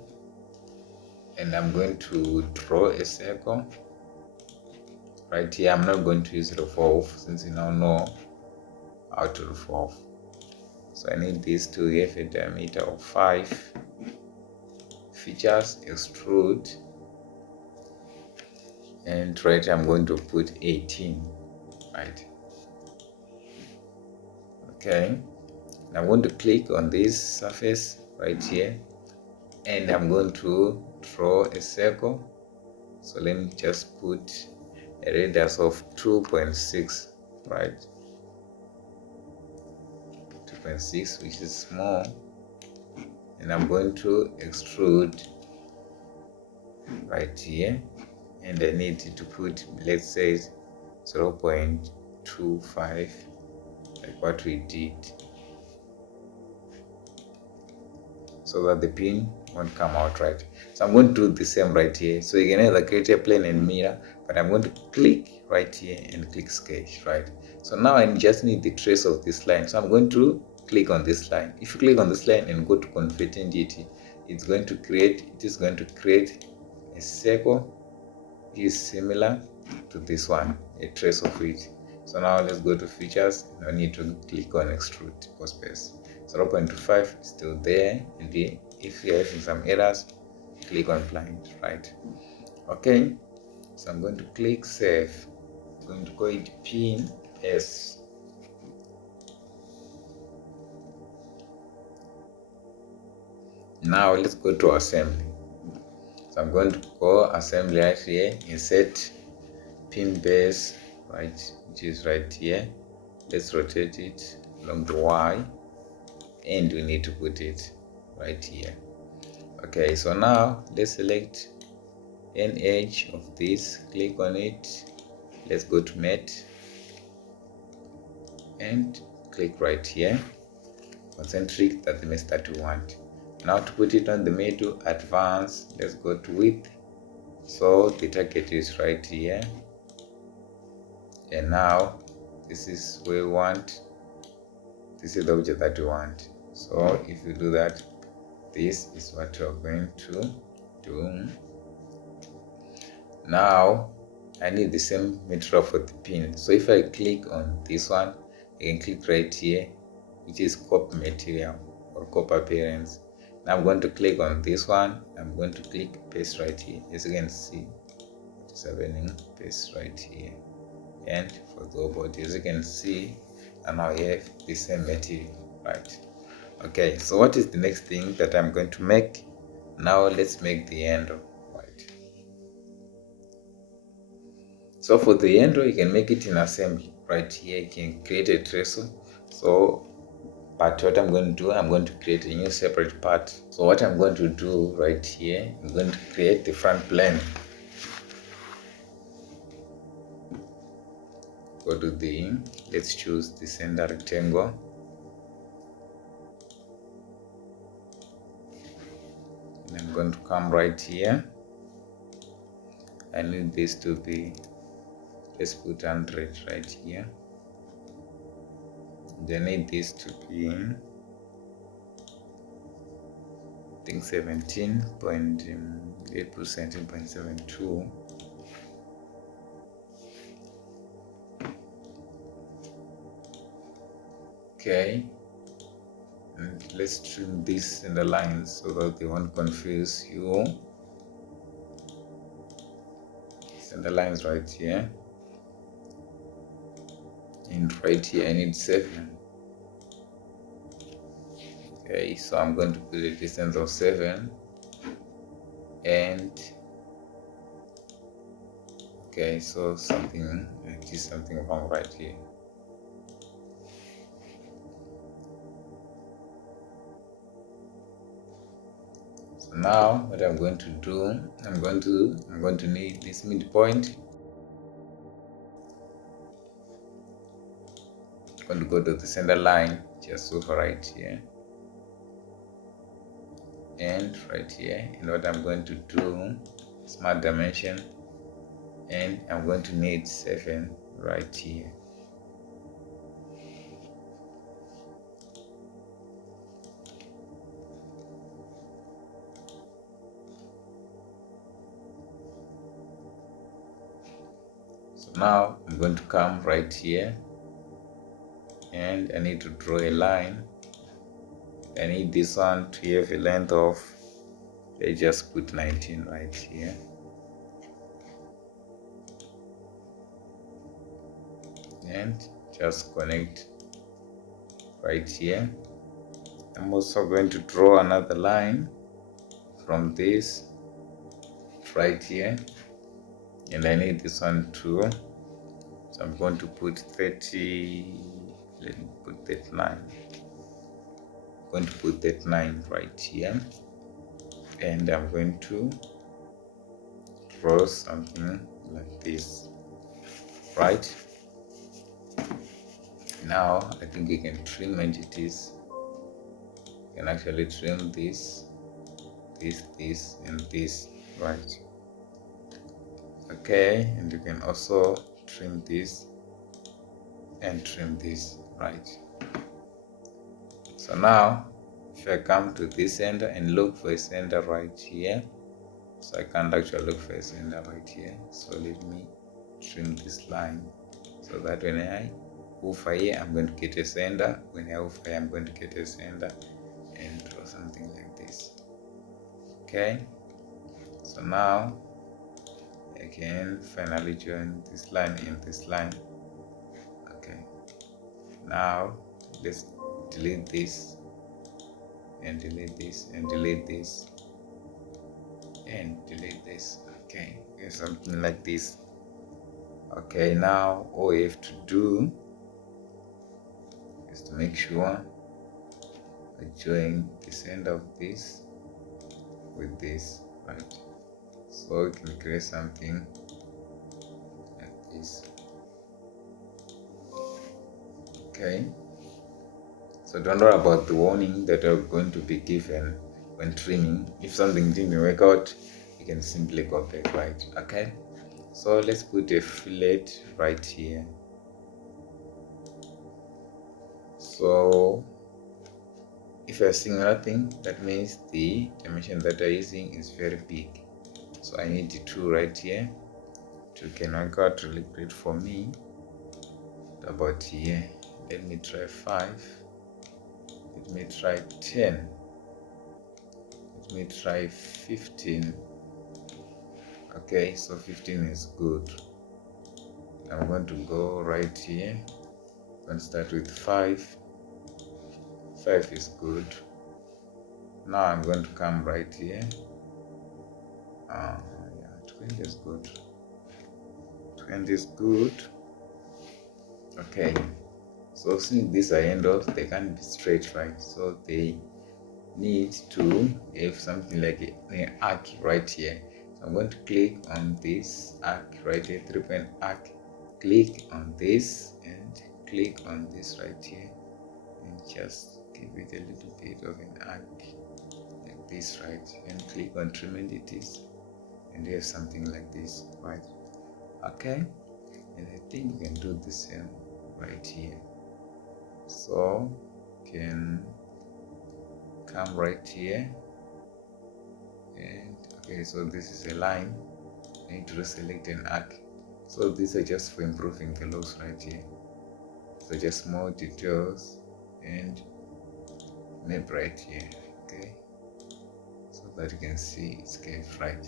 and I'm going to draw a circle right here. I'm not going to use revolve since you now know how to revolve. So I need this to have a diameter of 5. Features, extrude, and right I'm going to put 18, right? Okay, and I'm going to click on this surface right here, and I'm going to draw a circle. So let me just put a radius of 2.6, right? 2.6, which is small, and I'm going to extrude right here, and I need to put, let's say, 0.25, like what we did, so that the pin won't come out, right? So I'm going to do the same right here. So you can either create a plane and mirror, but I'm going to click right here and click sketch, right? So now I just need the trace of this line. So I'm going to click on this line. If you click on this line and go to Concentric, it's going to create a circle which is similar to this one, a trace of it. So now let's go to features. I need to click on extrude space. 0.25 is still there, and if you're having some errors, click on blind, right? Okay, so I'm going to click save. I'm going to call it pin S. Now let's go to assembly. So I'm going to go assembly right here, insert pin base, right, which is right here. Let's rotate it along the Y, and we need to put it right here. Okay, so now let's select an edge of this, click on it, let's go to mate and click right here, concentric, that's the mesh that we want. Now to put it on the middle, advance, let's go to width, so the target is right here, and now this is where we want, this is the object that we want. So if you do that, this is what you're going to do. Now I need the same material for the pin. So if I click on this one, I can click right here, which is copper material or copper appearance. Now I'm going to click on this one. I'm going to click paste right here. As you can see, it's happening, paste right here. And for the body, as you can see, and now I have the same material, right? Okay, so what is the next thing that I'm going to make? Now let's make the handle, right? So for the handle, you can make it in assembly right here. You can create a trace. So but what I'm going to do, I'm going to create a new separate part. So what I'm going to do right here, I'm going to create the front plane. Go to let's choose the center rectangle. And I'm going to come right here. I need this to be, let's put 100 right here. Then I need this to be, I think 17.8%, 17.72. Okay, and let's trim this in the lines so that they won't confuse you. Send the lines right here, and right here I need 7. Okay, so I'm going to put a distance of 7, and okay, so something wrong right here. So now what I'm going to do, I'm going to need this midpoint. I'm going to go to the center line, just over right here and right here. And what I'm going to do, smart dimension, and I'm going to need 7 right here. So now I'm going to come right here and I need to draw a line. I need this one to have a length of, let's just put 19 right here. And just connect right here. I'm also going to draw another line from this right here, and I need this one too, so I'm going to put 30, let me put that line. I'm going to put that line right here, and I'm going to draw something like this. Right now I think we can trim entities. You can actually trim this, this and this, right? Okay, and you can also trim this and trim this, right? So now if I come to this center and look for a center right here, so I can't actually look for a center right here, so let me trim this line so that when I over here I'm going to get a center, when I over here I'm going to get a center, and draw something like this. Okay, so now I can finally join this line and this line. Okay, now let's delete this and delete this and delete this and delete this. Okay, something like this. Okay, now all we have to do is to make sure I join this end of this with this, right? So we can create something like this. Okay, so don't worry about the warning that are going to be given when trimming. If something didn't work out, you can simply go back, right? Okay, so let's put a fillet right here. So if you're seeing nothing, that means the dimension that I'm using is very big. So I need 2 right here. 2 can work out really great for me. About here, let me try 5. Let me try 10. Let me try 15. Okay, so 15 is good. I'm going to go right here. I'm going to start with 5. 5 is good. Now I'm going to come right here. Yeah, 20 is good. 20 is good. Okay, so since these are handles, they can't be straight, right? So they need to have something like an arc right here. So I'm going to click on this arc right here, 3-point arc. Click on this and click on this right here, and just give it a little bit of an arc like this, right? And click on trim entities, and you have something like this, right? Okay, and I think we can do the same right here. So can come right here, and okay, so this is a line. I need to select an arc. So these are just for improving the looks right here. So just more details and maybe right here. Okay, so that you can see it's curved, right?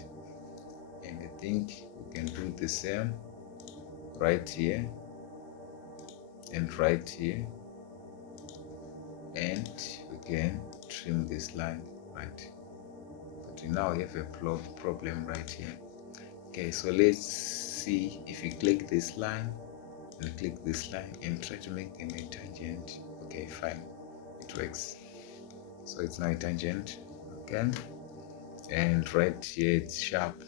And I think we can do the same right here and right here, and we can trim this line, right? But now we have a problem right here. Okay, so let's see if you click this line and click this line and try to make them a tangent. Okay, fine, it works. So it's now a tangent. Okay, and right here it's sharp.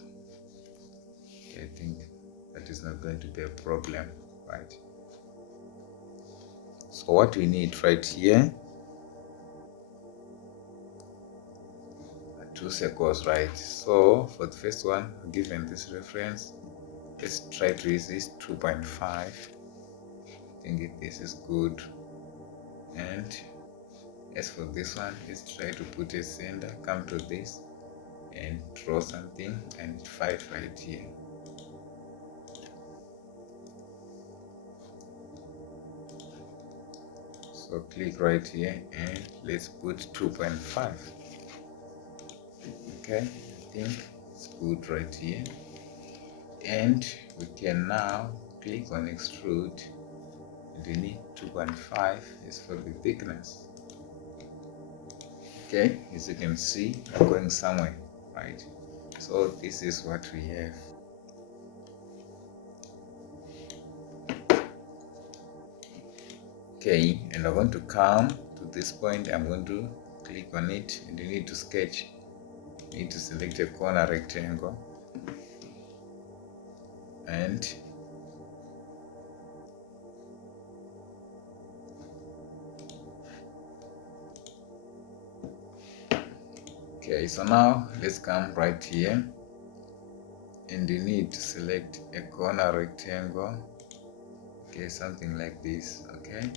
Okay, I think that is not going to be a problem, right? So what we need right here, 2 circles, right? So for the first one, given this reference, let's try to use this 2.5. I think this is good. And as for this one, let's try to put a center, come to this and draw something, and 5 right here. So click right here and let's put 2.5. Okay, I think it's good right here. And we can now click on extrude, and we need 2.5 is for the thickness. Okay, as you can see, I'm going somewhere, right? So this is what we have. Okay, and I'm going to come to this point. I'm going to click on it, and you need to sketch. You need to select a corner rectangle, and okay, so now let's come right here, and you need to select a corner rectangle. Okay, something like this. Okay,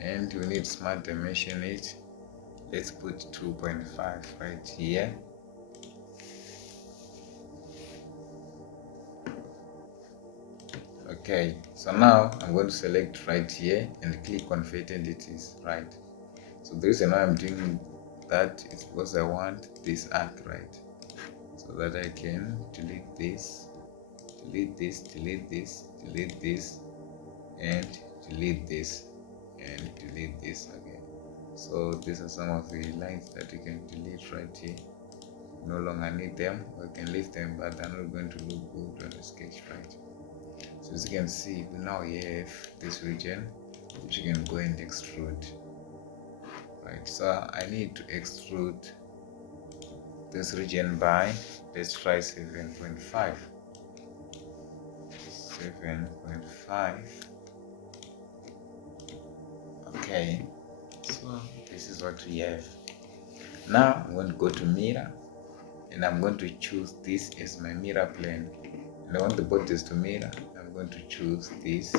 and we need smart dimension it. Let's put 2.5 right here. Okay, so now I'm going to select right here and click on fit entities, right? So the reason why I'm doing that is because I want this arc, right? So that I can delete this, delete this, delete this, delete this, and delete this, and delete this again. So these are some of the lines that you can delete right here. No longer need them, or you can leave them, but they're not going to look good on the sketch, right? So as you can see, we now have this region which you can go and extrude, right? So I need to extrude this region by, let's try 7.5. 7.5. Okay, so this is what we have. Now I'm going to go to mirror, and I'm going to choose this as my mirror plane, and I want the borders to mirror. I'm going to choose this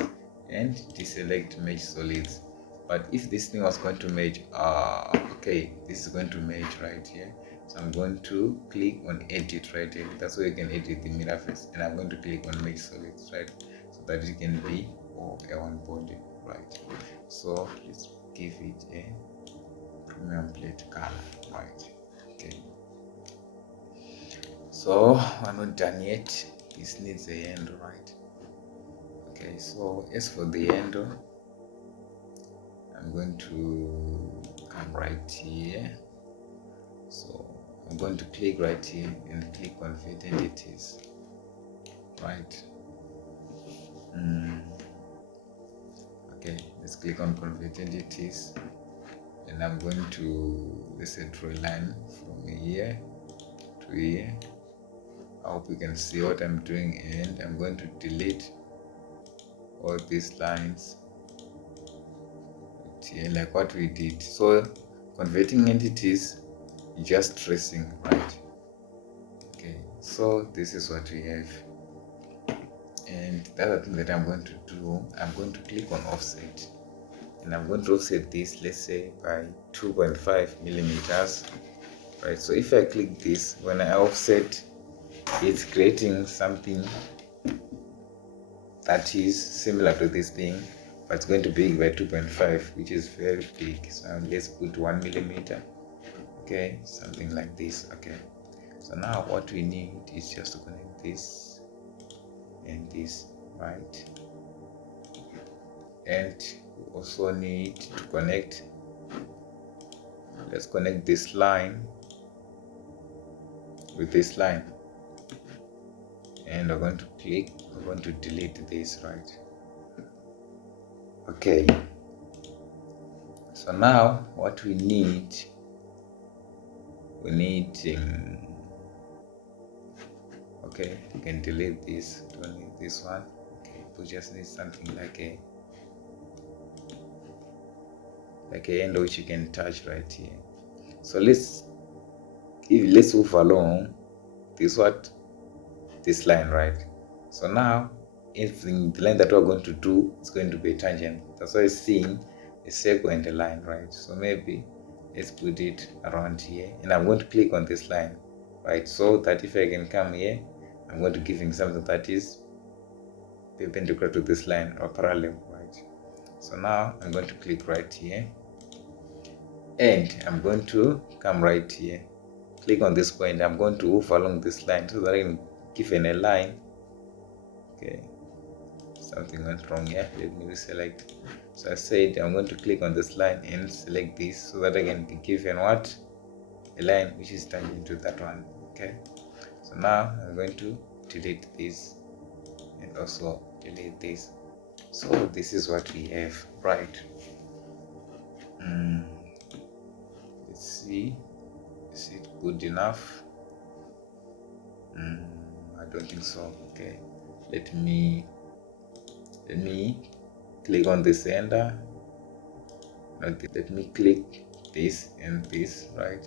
and deselect merge solids. But if this thing was going to merge, okay, this is going to merge right here. So I'm going to click on edit right here. That's where you can edit the mirror face, and I'm going to click on merge solids, right? So that it can be a one body, right? So let's give it a premium plate color, right? Okay. So we're not done yet. This needs a handle, right? Okay, so as for the handle, I'm going to come right here. So I'm going to click right here and click on fit entities, right? Okay, let's click on convert entities, and I'm going to, let's say, draw a line from here to here. I hope you can see what I'm doing, and I'm going to delete all these lines here, like what we did. So converting entities, just tracing, right? Okay, so this is what we have. And the other thing that I'm going to do, I'm going to click on offset, and I'm going to offset this, let's say, by 2.5 millimeters, right? So if I click this, when I offset, it's creating something that is similar to this thing, but it's going to be big by 2.5, which is very big. So let's put 1 millimeter. Okay, something like this. Okay, so now what we need is just to connect this and this, right? And we also need to connect, let's connect this line with this line, and we're going to click, we're going to delete this, right? Okay, so now what we need, okay, you can delete this, don't need this one. Okay, we just need something like a like a handle which you can touch right here. So let's move along this line, right? So now if the line that we're going to do is going to be a tangent, that's why it's seeing a circle and a line, right? So maybe let's put it around here, and I'm going to click on this line, right? So that if I can come here, I'm going to give him something that is perpendicular to this line or parallel, right? So now I'm going to click right here, and I'm going to come right here, click on this point. I'm going to move along this line so that I can give a line. Okay, something went wrong here. Let me reselect. So I said I'm going to click on this line and select this so that I can be given what? A line which is tangent to that one. Okay, so now I'm going to delete this and also delete this. So this is what we have, right? Let's see, is it good enough? I don't think so. Okay, let me click on the center. Let me click this and this, right,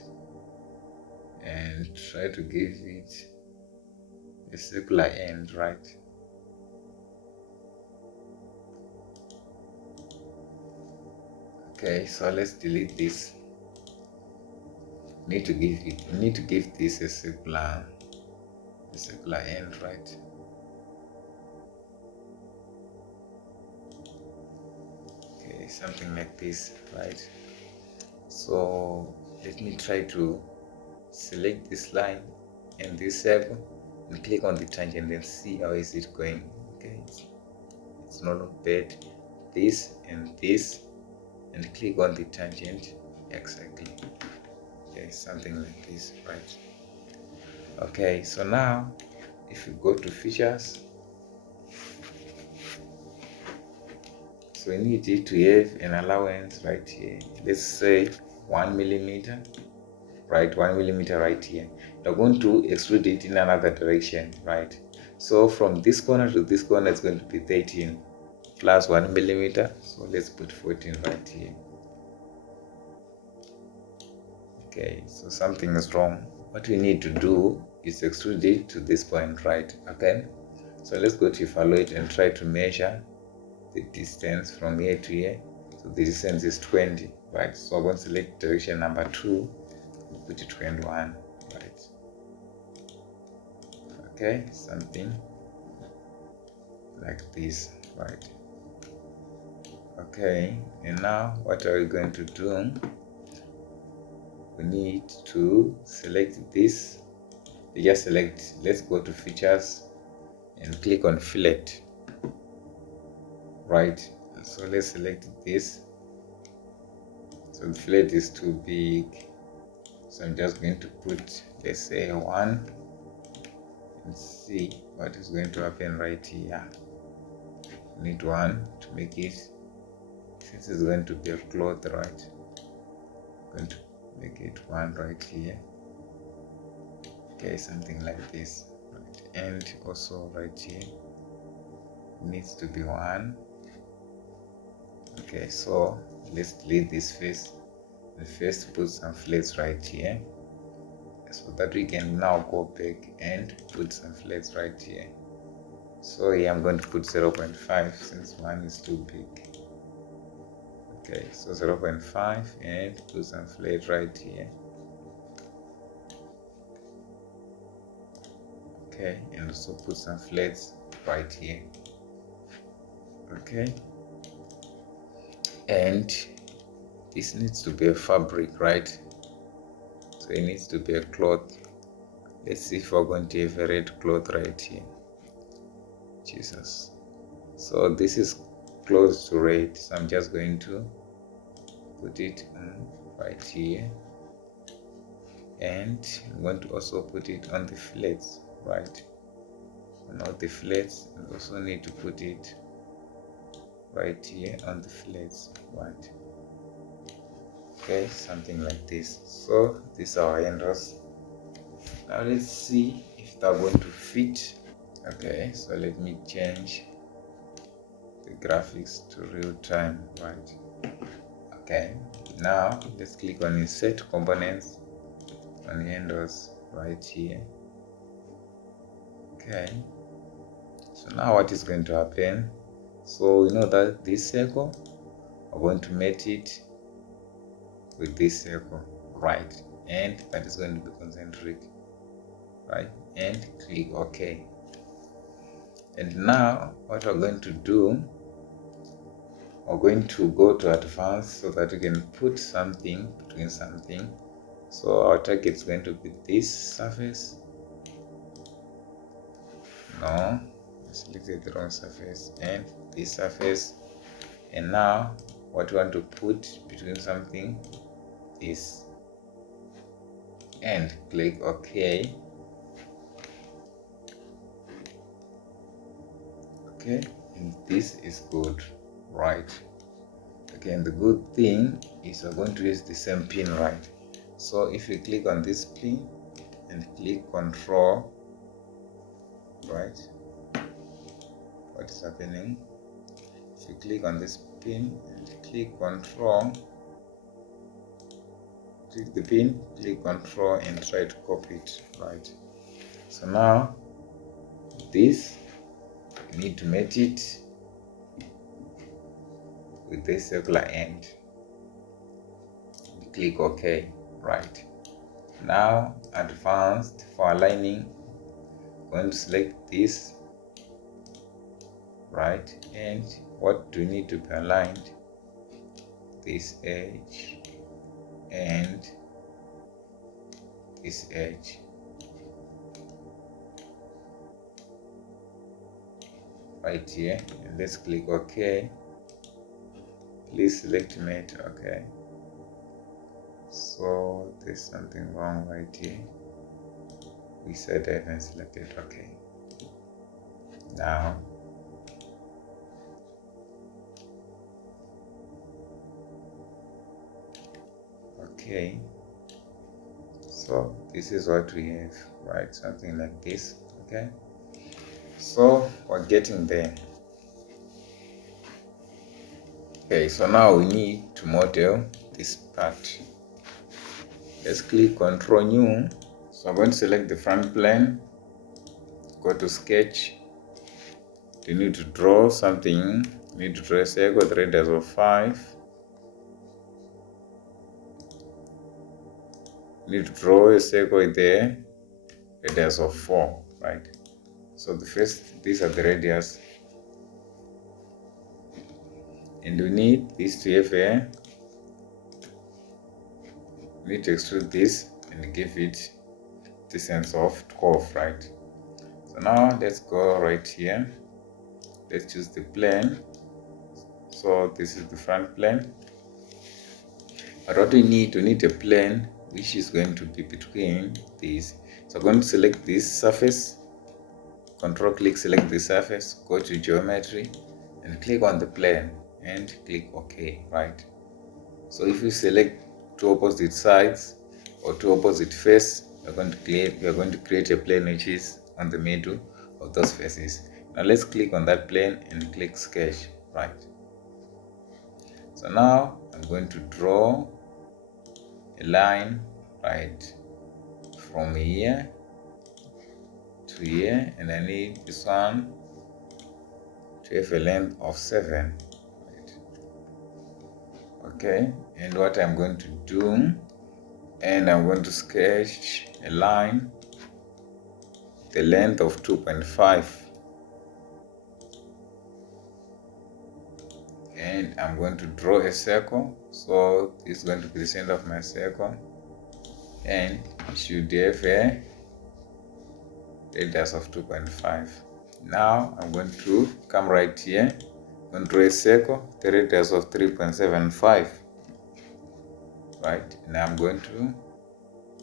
and try to give it a circular end, right? Okay, so let's delete this. Need to give this a circular end, right? Okay, something like this, right? So let me try to select this line and this circle and click on the tangent and see how is it going. Okay, it's not bad. This and this, and click on the tangent exactly. Okay, something like this, right? Okay, so now if you go to features, so we need it to have an allowance right here. Let's say 1 millimeter, right? 1 millimeter right here. You're going to extrude it in another direction, right? So from this corner to this corner, it's going to be 13 plus 1 millimeter. So let's put 14 right here. Okay, so something is wrong. What we need to do is extrude it to this point, right? Okay, so let's go to evaluate and try to measure the distance from here to here. So the distance is 20, right? So I'm going to select direction number 2, put it 21, right? Okay, something like this, right? Okay, and now what are we going to do? We need to select this. Just select, let's go to features and click on fillet, right? So let's select this. So the fillet is too big, so I'm just going to put, let's say 1, and see what is going to happen right here. We need 1 to make it, since it's going to be a cloth, right? I'm going to make it 1 right here. Okay, something like this, right? And also right here needs to be 1. Okay, so let's delete this face and first put some fillets right here, so that we can now go back and put some fillets right here. So here I'm going to put 0.5 since 1 is too big. Okay, so 0.5 and put some fillet right here. Okay, and also put some fillets right here. Okay, and this needs to be a fabric, right? So it needs to be a cloth. Let's see if we're going to have a red cloth right here. Jesus, so this is close to red, so I'm just going to put it right here, and I'm going to also put it on the fillets, right? Now the fillets, we also need to put it right here on the fillets, right? Okay, something like this. So these are our handles. Now let's see if they're going to fit. Okay, so let me change the graphics to real time, right? Okay, now let's click on insert components on handles right here. Okay, so now what is going to happen, so you know that this circle, I'm going to mate it with this circle, right, and that is going to be concentric, right, and click OK. And now what we're going to do, we're going to go to advanced so that we can put something between something. So our target is going to be this surface. No, I selected the wrong surface, and this surface. And now what we want to put between something is, and click OK. Okay, and this is good, right? Okay, and the good thing is we're going to use the same pin, right? So if you click on this pin and click Control, right, what is happening? If you click on this pin and click Control, click the pin, click Control and try to copy it, right? So now this, you need to mate it with this circular end. Click OK, right? Now advanced, for aligning, I'm going to select this, right, and what do you need to be aligned? This edge and this edge, right here, and let's click OK. Please select mate. Okay, so there's something wrong right here. We said I haven't selected. Okay, now okay, so this is what we have, right? Something like this. Okay, so we're getting there. Okay, so now we need to model this part. Let's click Control New. So I'm going to select the front plane, go to Sketch. You need to draw something. You need to draw a circle with radius of 5. You need to draw a circle with the radius of 4, right? So the first, these are the radius. And we need this to have a, we need to extrude this and give it distance of 12, right? So now let's go right here. Let's choose the plane. So this is the front plane. But what we need a plane which is going to be between these. So I'm going to select this surface. Control click, select the surface, go to geometry and click on the plane and click OK, right? So if you select two opposite sides or two opposite faces, we are going to create a plane which is on the middle of those faces. Now let's click on that plane and click Sketch, right? So now I'm going to draw a line, right, from here to here, and I need this one to have a length of 7, right? Okay, and what I'm going to do, and I'm going to sketch a line the length of 2.5, and I'm going to draw a circle. So this is going to be the center of my circle, and it should have a radius of 2.5. Now I'm going to come right here, I'm going to draw a circle, the radius of 3.75, right? Now I'm going to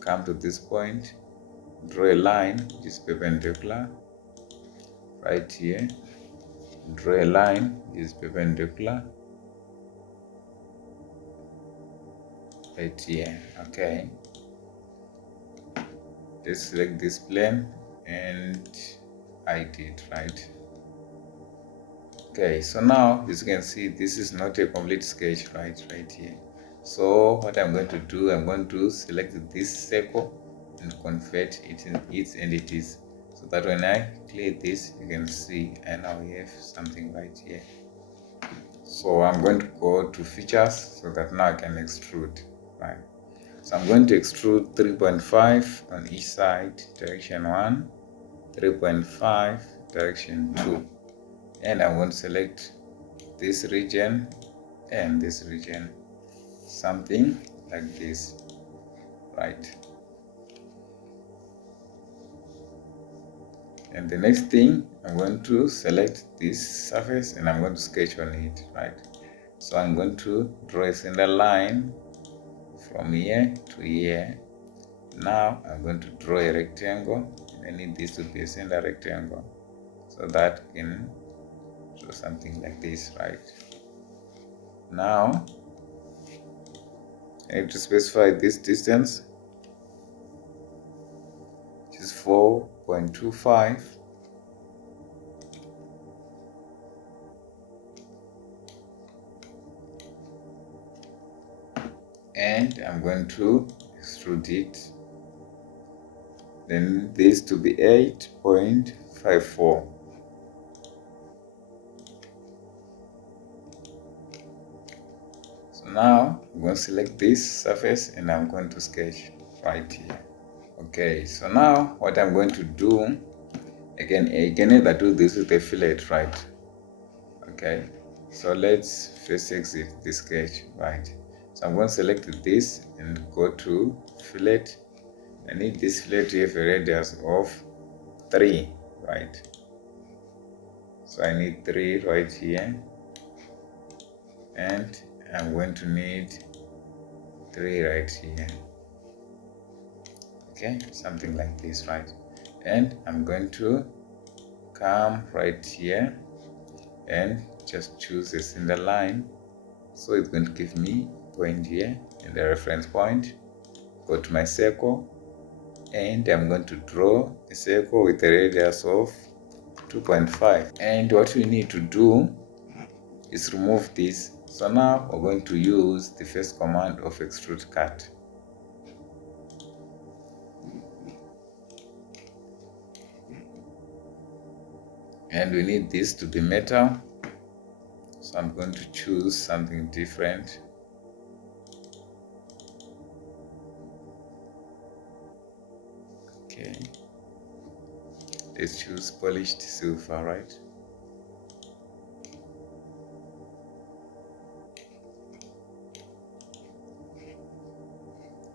come to this point, draw a line which is perpendicular right here, draw a line which is perpendicular right here. Okay, let's select this plane and hide it, right? Okay, so now as you can see, this is not a complete sketch, right here. So what I'm going to do, I'm going to select this circle and convert it in its entities, so that when I clear this, you can see I now have something right here. So I'm going to go to features so that now I can extrude, right? So I'm going to extrude 3.5 on each side, direction 1, 3.5 direction 2, and I'm going to select this region and this region, something like this, right? And the next thing, I'm going to select this surface and I'm going to sketch on it, right? So I'm going to draw a center line from here to here. Now I'm going to draw a rectangle, and I need this to be a center rectangle, so that I can draw something like this, right? Now I need to specify this distance, which is 4.25. And I'm going to extrude it. Then this to be 8.54. So now I'm going to select this surface and I'm going to sketch right here. Okay, so now what I'm going to do, again, I can either do this with a fillet, right? Okay, so let's first exit the sketch, right? So I'm going to select this and go to fillet. I need this fillet to have a radius of 3, right? So I need 3 right here, and I'm going to need 3 right here. Okay, something like this, right? And I'm going to come right here and just choose a center line. So it's going to give me point here and the reference point. Go to my circle, and I'm going to draw a circle with a radius of 2.5. And what we need to do is remove this. So now we're going to use the first command of Extrude Cut. And we need this to be metal, so I'm going to choose something different. Okay, let's choose polished silver, right?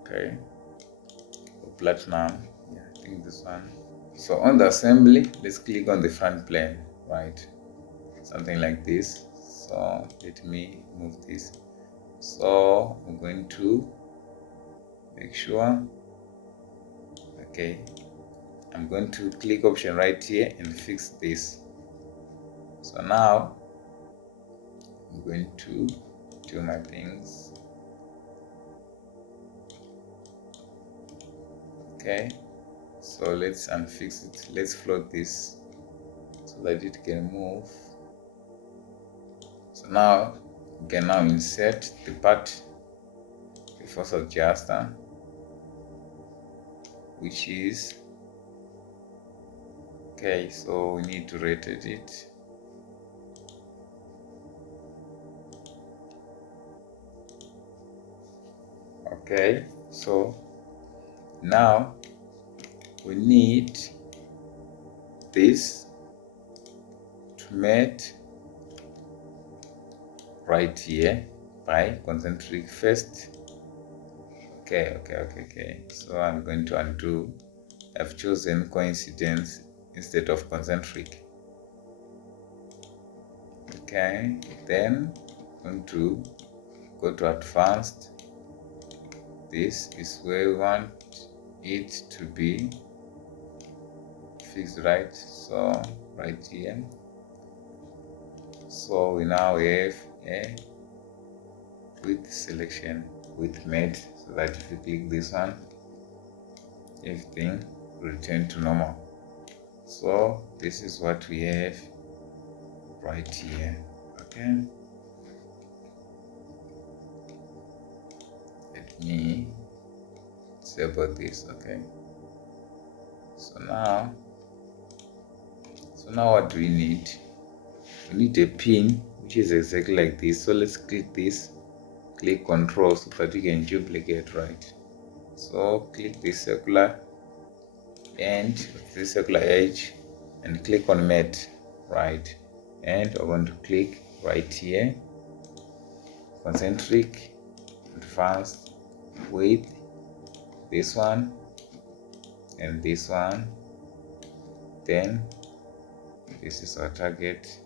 Okay, or platinum, yeah, I think this one. So on the assembly, let's click on the front plane, right? Something like this. So let me move this. So I'm going to make sure, okay, I'm going to click option right here and fix this. So now I'm going to do my things. Okay, so let's unfix it. Let's float this so that it can move. So now we can now insert the part, the force adjuster, which is, okay, so we need to rotate it. Okay, so now we need this to mate right here by Concentric first. Okay. So I'm going to undo. I've chosen Coincident instead of Concentric. Okay, then I'm going to go to Advanced. This is where we want it to be fixed, right? So right here. So we now have a width selection, width made, so that if you click this one, everything will return to normal. So this is what we have right here. Okay, me disable this. Okay, so now what do we need? We need a pin which is exactly like this. So let's click this, click Control so that you can duplicate, right? So click this circular end, this circular edge, and click on Mate, right? And I'm going to click right here, Concentric, Advanced, Width, this one, and this one. Then this is our target,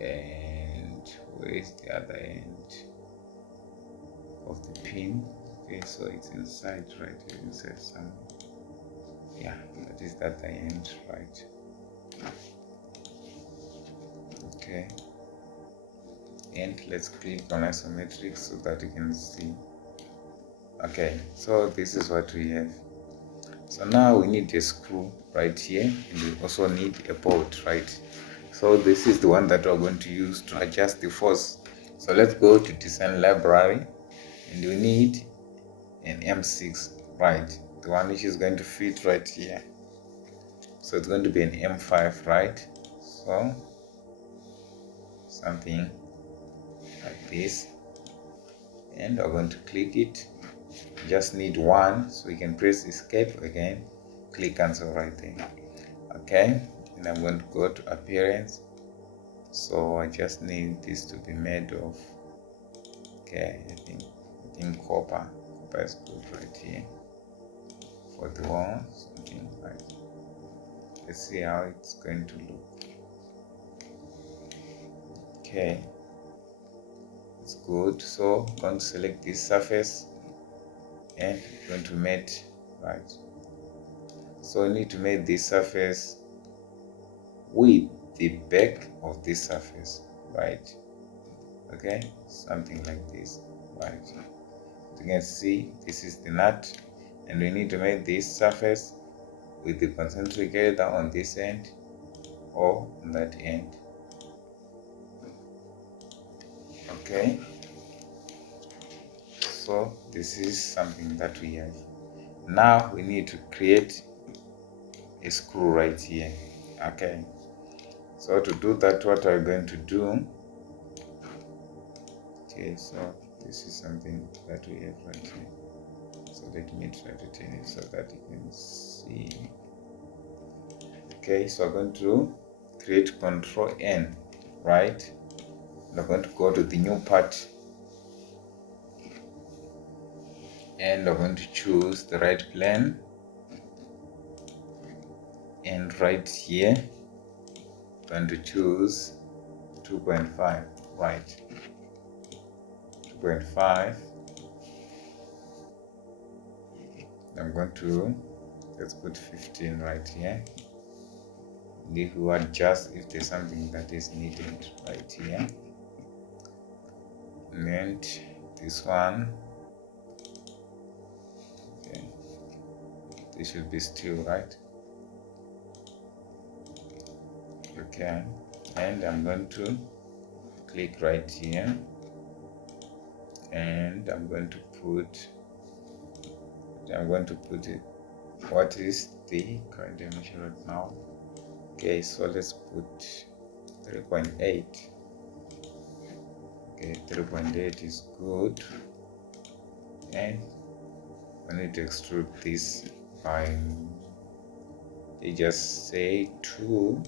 and where is the other end of the pin? Okay, so it's inside, right here, inside somewhere. Yeah, that is that end, right? Okay, and let's click on isometric so that you can see. Okay, so this is what we have. So now we need a screw right here, and we also need a bolt, right? So this is the one that we're going to use to adjust the force. So let's go to design library, and we need an M6, right? The one which is going to fit right here. So it's going to be an M5, right? So something like this, and we're going to click it. Just need one, so we can press escape again, click cancel right there. Okay, and I'm going to go to appearance. So I just need this to be made of, okay, I think copper is good right here for the wall, something like. Let's see how it's going to look. Okay, it's good. So I'm going to select this surface and I'm going to mate, right? So I need to make this surface with the back of this surface, right? Okay, something like this, right? As you can see, this is the nut, and we need to make this surface with the concentric either on this end or on that end. Okay, so this is something that we have. Now we need to create a screw right here. Okay, so to do that, what are we going to do? Okay, so this is something that we have right here. So let me try to turn it so that you can see. Okay, so I'm going to create Control N, right? And I'm going to go to the new part, and I'm going to choose the right plane, and right here I'm going to choose 2.5, right? 2.5. I'm going to, let's put 15 right here. If we adjust if there's something that is needed right here. And this one, okay, this should be still right. Okay, and I'm going to click right here, and I'm going to put it. What is the current dimension right now? Okay, so let's put 3.8. Okay, 3.8 is good, and I need to extrude this by, they just say 2.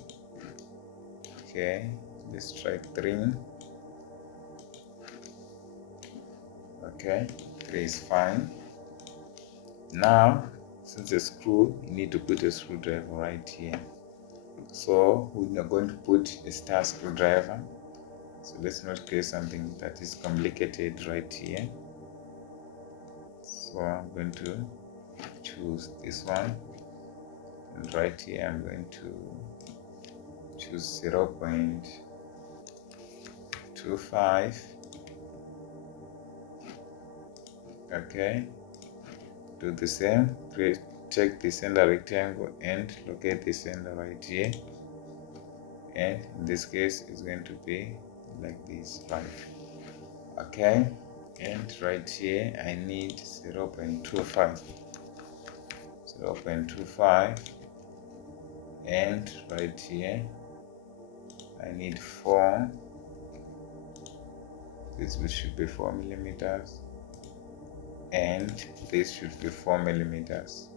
Okay, let's try 3. Okay, 3 is fine. Now, since the screw, you need to put a screwdriver right here. So we are going to put a star screwdriver. So let's not create something that is complicated right here. So I'm going to choose this one, and right here I'm going to choose 0.25. Okay, do the same. Check the center rectangle and locate the center right here, and in this case it's going to be like this, right? Okay, and right here I need 0.25, and right here I need 4. This should be 4 millimeters, and this should be 4 millimeters.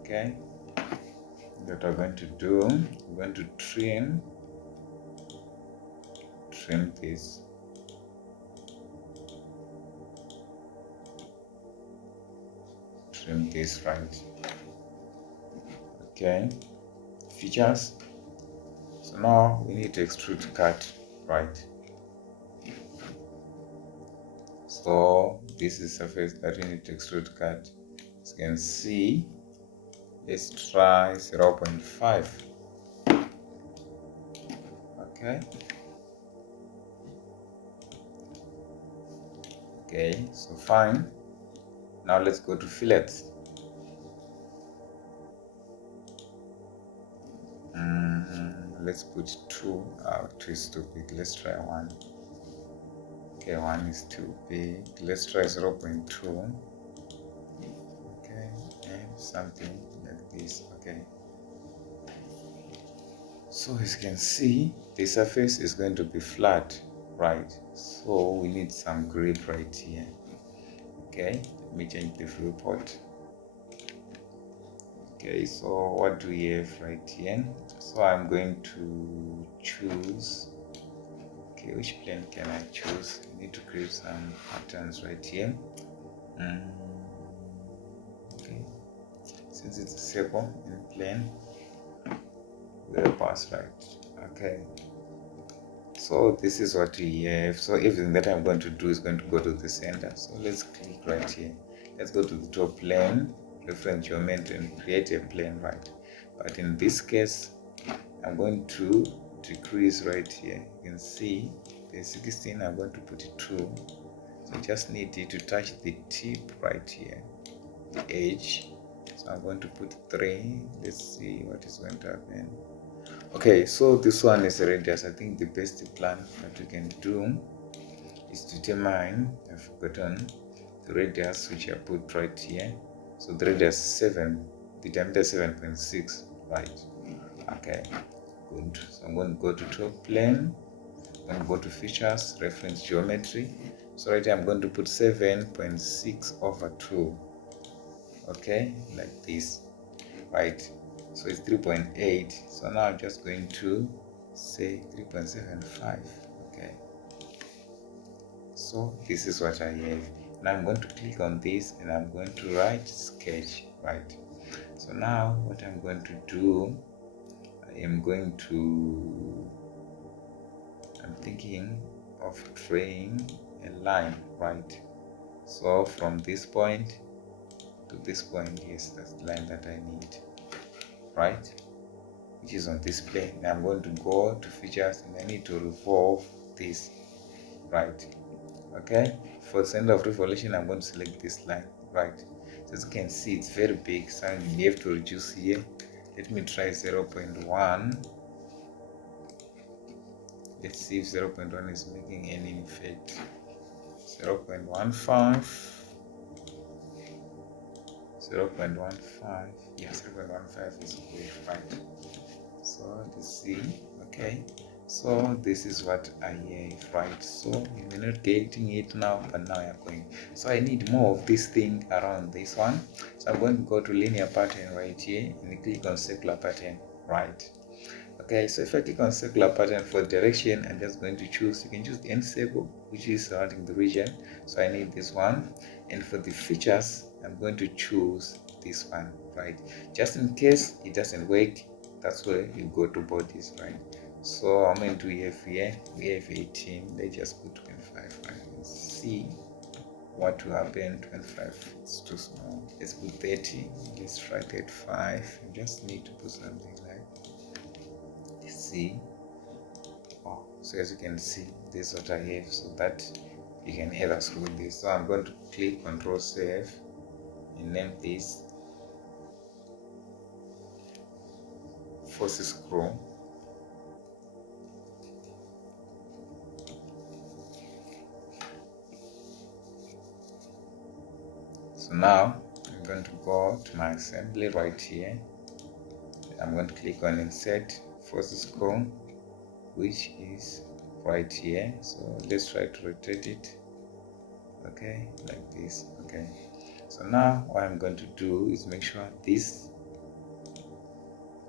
Okay, what we're going to do, we're going to trim this. Trim this, right? Okay, features. So now we need to extrude cut, right? So this is surface that we need to extrude cut. As you can see, let's try 0.5. Okay. Okay, so fine. Now let's go to fillets. Let's put 2. 2 is too big. Let's try 1. Okay, 1 is too big. Let's try 0.2. Okay, and something like this. Okay. So as you can see, the surface is going to be flat, right? So we need some grip right here. Okay, let me change the viewport. Okay, so what do we have right here? So I'm going to choose, okay, which plane can I choose? I need to create some patterns right here. Okay, since it's a circle in plane, we'll pass right. Okay, so this is what we have. So everything that I'm going to do is going to go to the center. So let's click right here. Let's go to the top plane, reference geometry, and create a plane, right? But in this case, I'm going to decrease right here. You can see the 16, I'm going to put it 2. So just need it to touch the tip right here, the edge. So I'm going to put 3. Let's see what is going to happen. Okay, so this one is a radius. I think the best plan that we can do is to determine, I've forgotten the radius which I put right here. So the radius 7, the diameter 7.6, right? Okay, good. So I'm going to go to top plane. I'm going to go to features, reference geometry. So right here I'm going to put 7.6 over 2. Okay, like this, right? So it's 3.8. So now I'm just going to say 3.75. Okay, so this is what I have. Now I'm going to click on this and I'm going to write sketch, right? So now what I'm going to do, I'm thinking of drawing a line, right? So from this point to this point, yes, that's the line that I need, right? Which is on this plane. Now I'm going to go to features and I need to revolve this, right? Okay, for the center of revolution, I'm going to select this line, right? So as you can see, it's very big, so you have to reduce here. Let me try 0.1. Let's see if 0.1 is making any effect. 0.15. 0.15. Yes, 0.15 is good, right? So let's see. Okay, so this is what I have, right? So you're not getting it now, but now you're going. So I need more of this thing around this one. So I'm going to go to linear pattern right here and click on circular pattern, right? Okay, so if I click on circular pattern for direction, I'm just going to choose, you can choose the end circle, which is surrounding the region. So I need this one. And for the features, I'm going to choose this one, right? Just in case it doesn't work, that's where you go to bodies, right? So how many do we have here? We have 18. Let's just put 25, right? Let's see what will happen. 25, it's too small. Let's put 30. Let's try 35. You just need to put something like, let's see. Oh, so as you can see, this is what I have, so that you can either screw this. So I'm going to click Control Save and name this force screw. now I'm going to go to my assembly right here. I'm going to click on insert force screw, which is right here. So let's try to rotate it, okay, like this. Okay, so now what I'm going to do is make sure this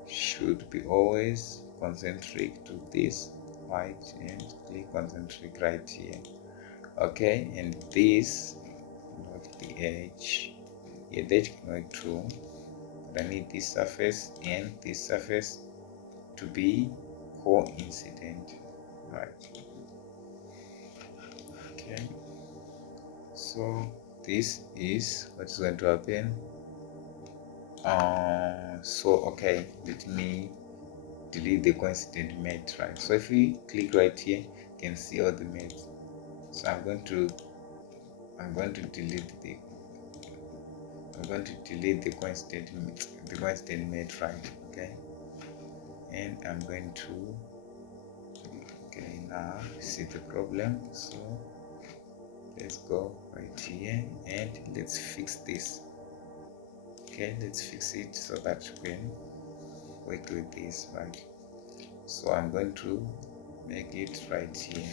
should be always concentric to this, right, and click concentric right here. Okay, and this, not the edge, yeah, the edge can work too, but I need this surface and this surface to be coincident, right? Okay, so this is what's going to happen. Okay, let me delete the coincident mate, right? So if we click right here, you can see all the mates. So I'm going to delete the coincident mate, right? Okay, and I'm going to, okay, now see the problem. So let's go right here and let's fix this. Okay, let's fix it so that we can work with this, right? So I'm going to make it right here,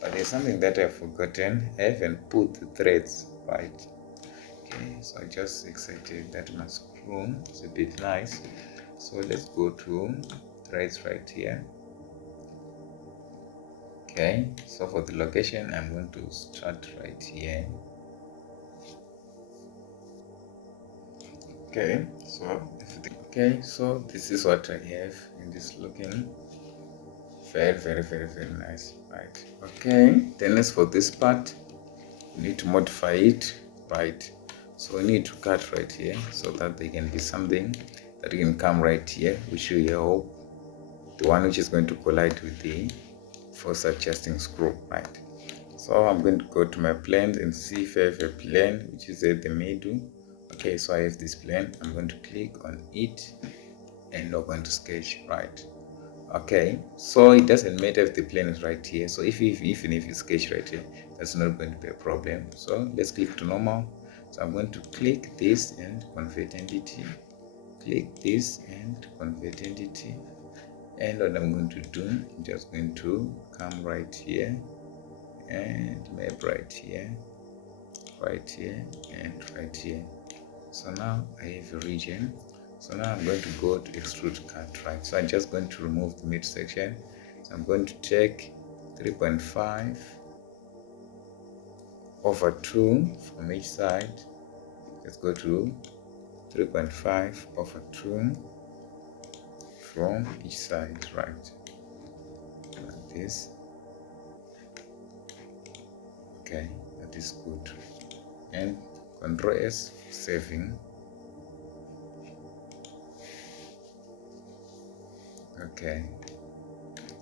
but there's something that I've forgotten. I haven't put the threads, right? Okay, so I just excited that my screw is a bit nice. So let's go to threads right here. Okay, so for the location, I'm going to start right here. Okay, so this is what I have, and it's looking very nice, right? Okay, then as for this part, we need to modify it, right? So we need to cut right here so that there can be something that can come right here, which will help the one which is going to collide with the force adjusting screw, right? So I'm going to go to my plane and see if I have a plane which is at the middle. Okay, so I have this plane. I'm going to click on it and I'm going to sketch, right? Okay, so it doesn't matter if the plane is right here. So even if you sketch right here, that's not going to be a problem. So let's click to normal. So I'm going to click this and convert entity, click this and convert entity, and what I'm going to do, I'm just going to come right here and map right here, and right here. So now I have a region. So now I'm going to go to extrude cut, right? So I'm just going to remove the mid section. So I'm going to take 3.5 over 2 from each side. Let's go to 3.5 over 2 from each side, right? Like this. Okay, that is good. And Ctrl S for saving. Okay,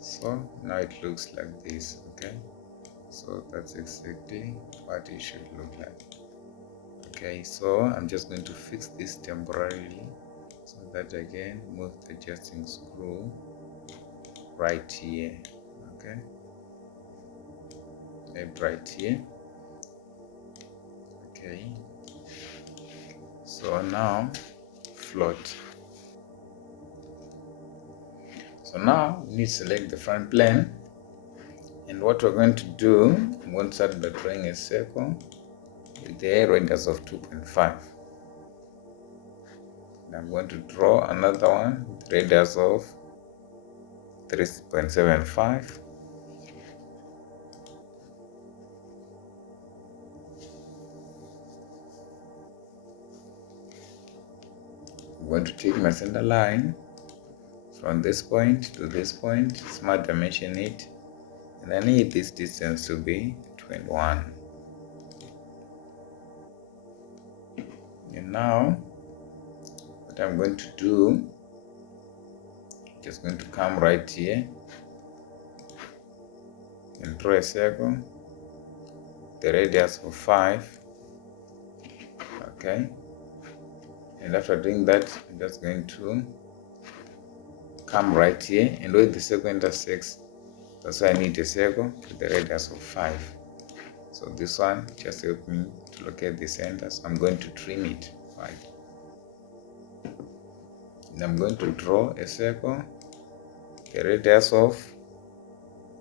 so now it looks like this. Okay, so that's exactly what it should look like. Okay, so I'm just going to fix this temporarily so that I can move the adjusting screw right here. Okay, right here. Okay, so now float. So now we need to select the front plane, and what we're going to do, I'm going to start by drawing a circle with the radius of 2.5. And I'm going to draw another one with radius of 3.75. I'm going to take my center line from this point to this point, smart dimension it, and I need this distance to be 21. And now what I'm going to do, just going to come right here and draw a circle, the radius of 5. Okay, and after doing that, I'm just going to come right here, and where the circle intersects, that's why I need a circle with the radius of 5. So this one just help me to locate the center. So I'm going to trim it, right? And I'm going to draw a circle, the radius of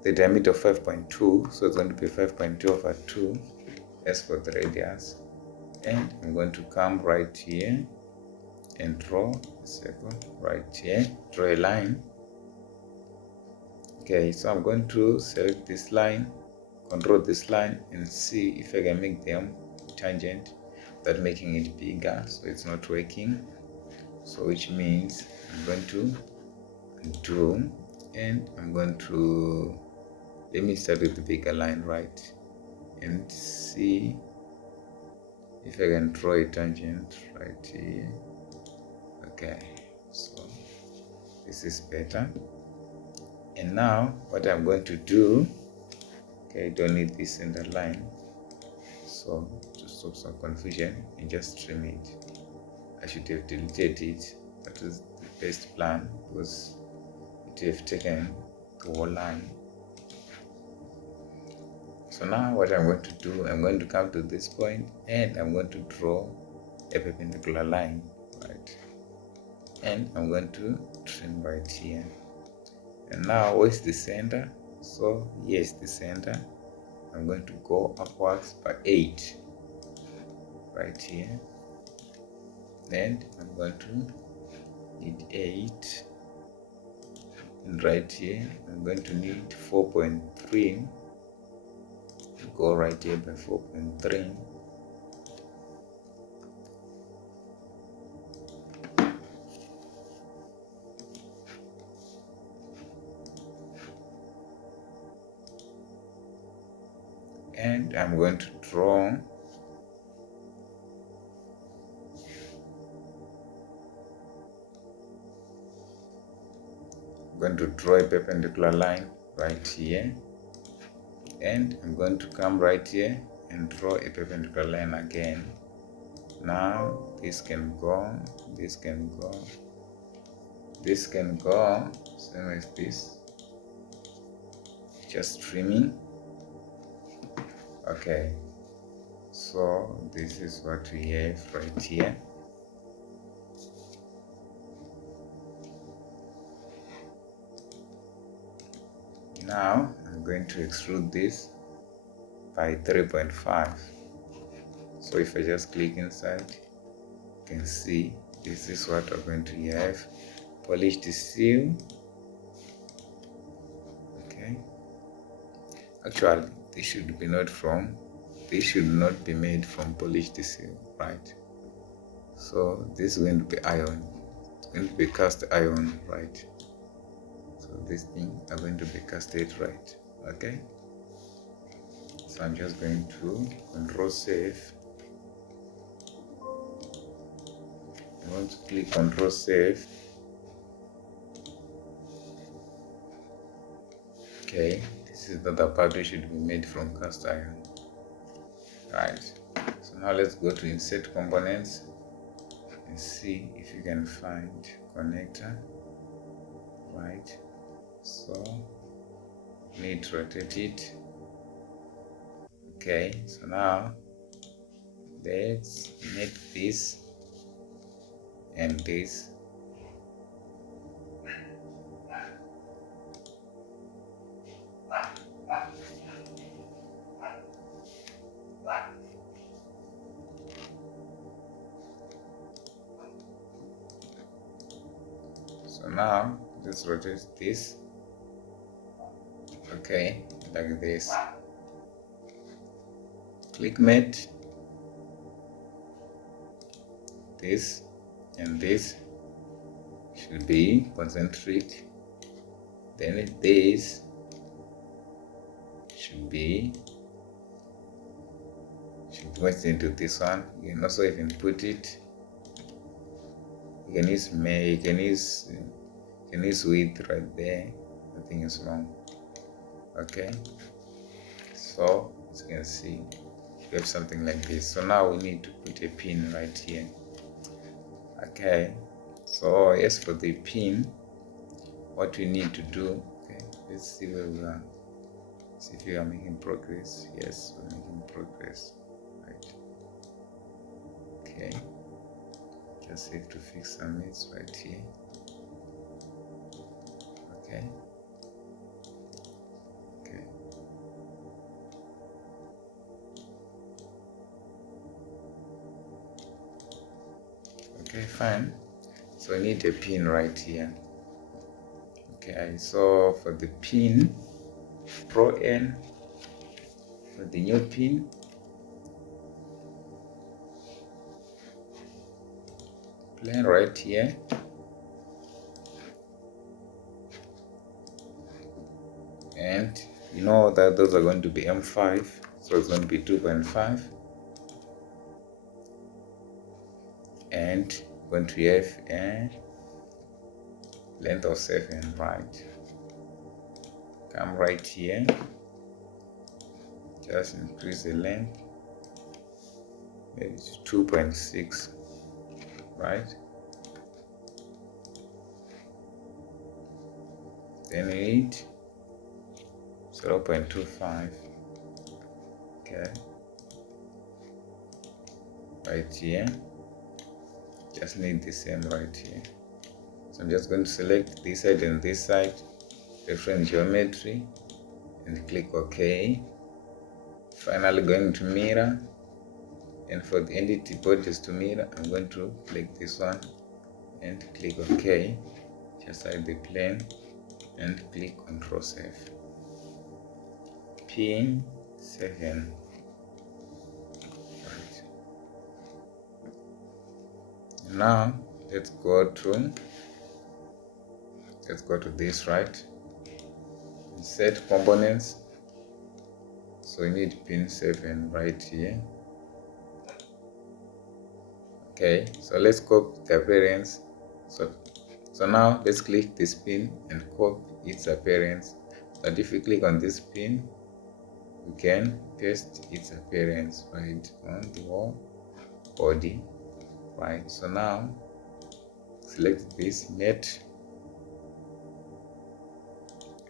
the diameter of 5.2, so it's going to be 5.2 over 2 as for the radius. And I'm going to come right here and draw a circle right here, draw a line. Okay, so I'm going to select this line, control this line, and see if I can make them tangent without making it bigger. So it's not working, so which means I'm going to undo, and I'm going to, let me start with the bigger line, right, and see if I can draw a tangent right here. Okay, so this is better. And now what I'm going to do, okay, I don't need this center line, so to stop some confusion and just trim it. I should have deleted it. That is the best plan, because it have taken the whole line. So now what I'm going to do, I'm going to come to this point and I'm going to draw a perpendicular line, right? And I'm going to trim right here. And now where's the center? So here's the center. I'm going to go upwards by 8 right here. Then I'm going to need 8, and right here I'm going to need 4.3 to go right here by 4.3. And I'm going to draw a perpendicular line right here, and I'm going to come right here and draw a perpendicular line again. Now this can go, this can go, this can go, same as this, just trimming. Okay, so this is what we have right here. Now I'm going to extrude this by 3.5. So if I just click inside, you can see this is what we're going to have. Polished steel. Okay. Actually, this should not be made from polished steel, right? So this is going to be iron. It's going to be cast iron, right? So this thing are going to be casted, right? Okay. So I'm just going to control save. I'm going to click control save. Okay, this is the other part which should be made from cast iron. Right. So now let's go to insert components and see if you can find connector. Right. So need to rotate it. Okay, so now let's make this and this. So now let's rotate this. Okay, like this. Click mate. This and this should be concentric. Then this should go into this one. You can also even put it. You can use width right there. Nothing is wrong. Okay. So as you can see, we have something like this. So now we need to put a pin right here. Okay. So as for the pin, what we need to do, okay, let's see where we are. See if we are making progress. Yes, we're making progress. Right. Okay, just have to fix some bits right here. Okay. Okay, fine. So I need a pin right here. Okay, so for the pin, Pro N, for the new pin, plan right here. And you know that those are going to be M5, so it's going to be 2.5. And going to have a length of 7, right? Come right here, just increase the length, maybe to 2.6, right? Then we need 0.25, okay, right here. Just need the same right here. So I'm just going to select this side and this side, reference geometry, and click OK. Finally going to mirror, and for the entity bodies to mirror, I'm going to click this one and click OK. Just hide the plane and click Ctrl Save. Pin 7. Right. Now let's go to this, right? Set components. So we need pin 7 right here. Okay, so let's copy the appearance. So now let's click this pin and copy its appearance. But if we click on this pin, we can paste its appearance right on the wall body. Right, so now select this net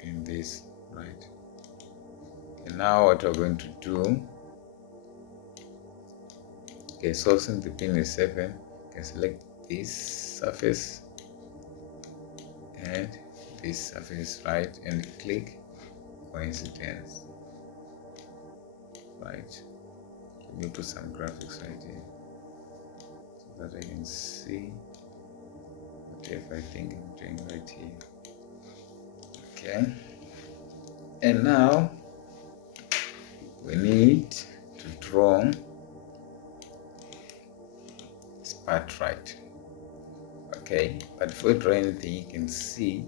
and this, right? And now what we're going to do, okay, so since the pin is 7, you can select this surface and this surface, right? And click Coincident, right? Let me put some graphics right here so that I can see whatever I think I'm doing right here. Okay, and now we need to draw this part, right? Okay, but before we draw anything, you can see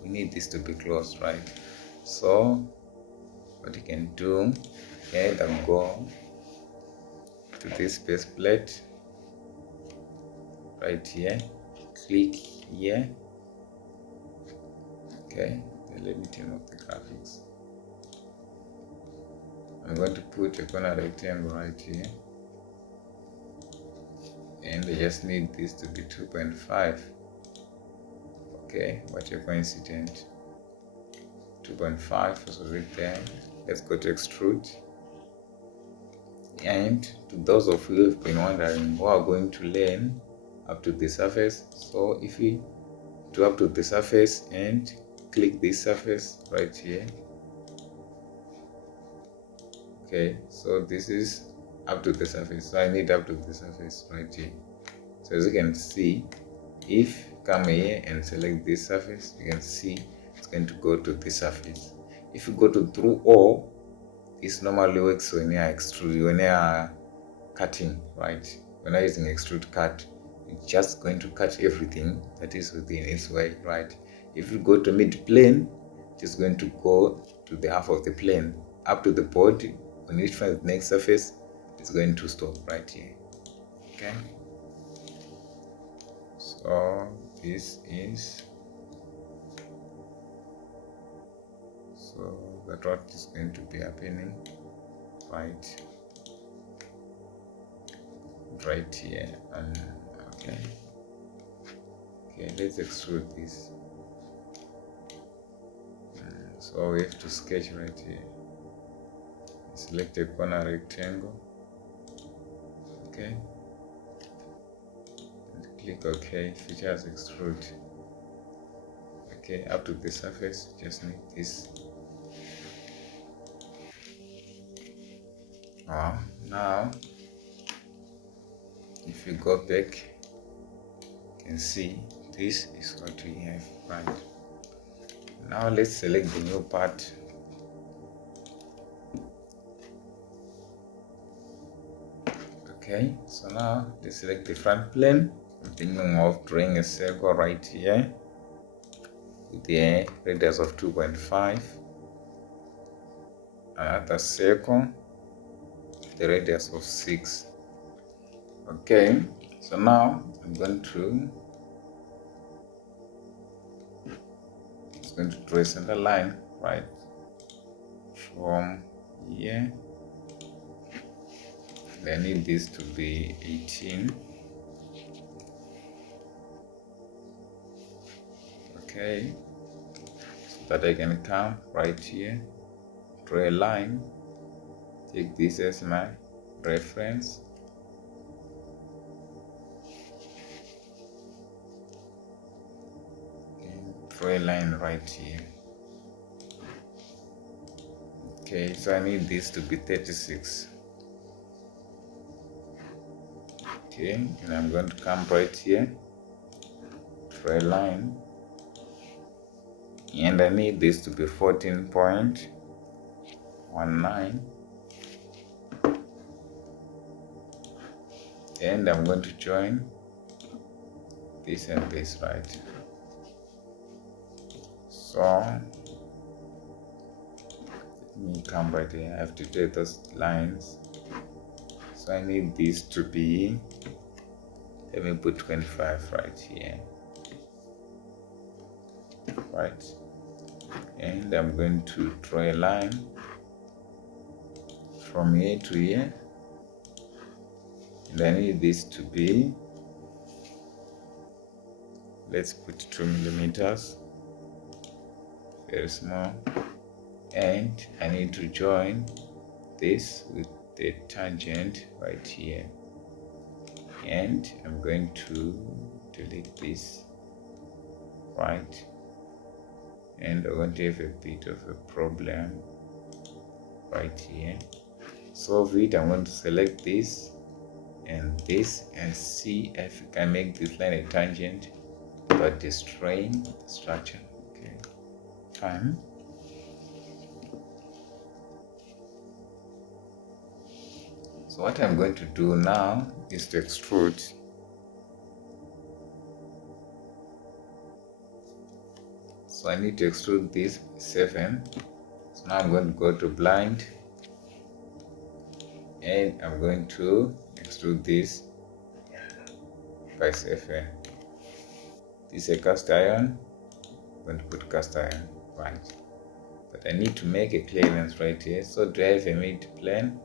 we need this to be closed, right? So what you can do, either go to this base plate right here, click here. Okay, then let me turn off the graphics. I'm going to put a corner rectangle right here, and I just need this to be 2.5. Okay, what a coincidence. 2.5 is right there. Let's go to extrude. And to those of you who have been wondering, we are going to learn up to the surface. So if we do up to the surface and click this surface right here. Okay, so this is up to the surface, so I need up to the surface right here. So as you can see, if you come here and select this surface, you can see it's going to go to this surface. If you go to through all, this normally works when you are extrude, when you are cutting, right? When you're using extrude cut, it's just going to cut everything that is within its way, right? If you go to mid plane, it's going to go to the half of the plane up to the body. When you find the next surface, it's going to stop right here. Okay, so this is that what is going to be happening right here. Okay, let's extrude this. So we have to sketch right here. Select a corner rectangle. Okay, click OK, features extrude. Okay, up to the surface, just need this. Now if you go back, you can see this is what we have. Right, now let's select the new part. Okay, so now let's select the front plane. I'm thinking of drawing a circle right here with the radius of 2.5, another circle, the radius of 6. Okay, so now I'm going to draw a center line right from here. I need this to be 18. Okay, so that I can come right here, draw a line, take this as my reference, and draw a line right here. Okay, so I need this to be 36. Okay, and I'm going to come right here, draw a line, and I need this to be 14.19, and I'm going to join this and this, right? So let me come right here. I have to take those lines, so I need this to be, let me put 25 right here, right? And I'm going to draw a line from here to here, and I need this to be, let's put 2 millimeters, very small, and I need to join this with the tangent right here, and I'm going to delete this, right? And I'm going to have a bit of a problem right here. Solve it. I'm going to select this and see if I can make this line a tangent without destroying the structure. Okay, fine. So what I'm going to do now is to extrude. So I need to extrude this 7. So now I'm going to go to blind, and I'm going to extrude this by 7. This is a cast iron. I'm going to put cast iron, right? But I need to make a clearance right here. So do I have a mid plane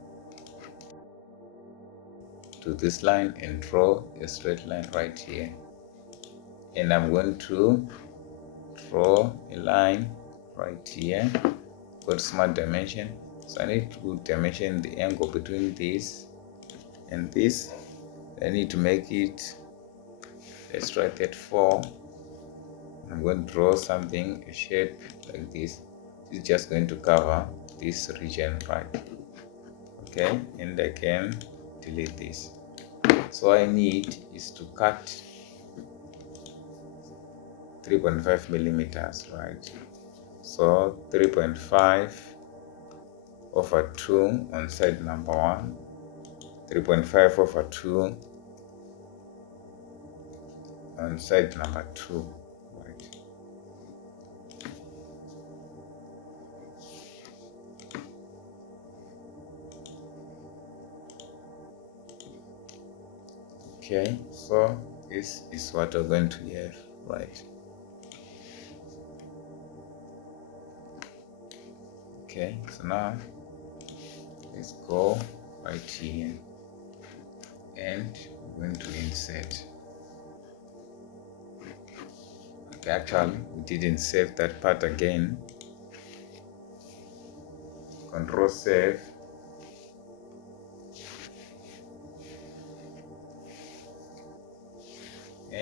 to this line and draw a straight line right here? And I'm going to draw a line right here. Got smart dimension, so I need to dimension the angle between this and this. I need to make it, let's try that 4. I'm going to draw something, a shape like this. This is just going to cover this region, right? Okay, and I can delete this. So all I need is to cut 3.5 millimeters, right? So 3.5 over 2 on side number 1, 3.5 over 2 on side number 2, right? Okay, so this is what we're going to have, right? Okay, so now let's go right here, and we're going to insert. Okay, actually we didn't save that part again. Control save.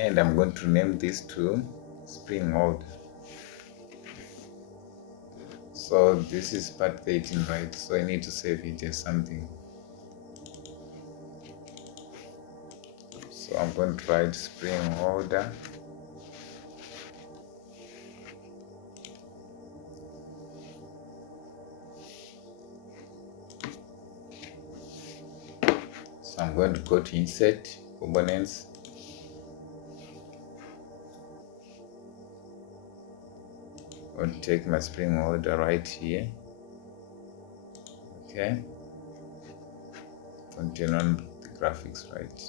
and I'm going to name this to spring hold. So this is part 13, right? So I need to save it as something. So I'm going to write spring holder. So I'm going to go to insert components. I'll take my spring holder right here. Okay. Continue on the graphics, right?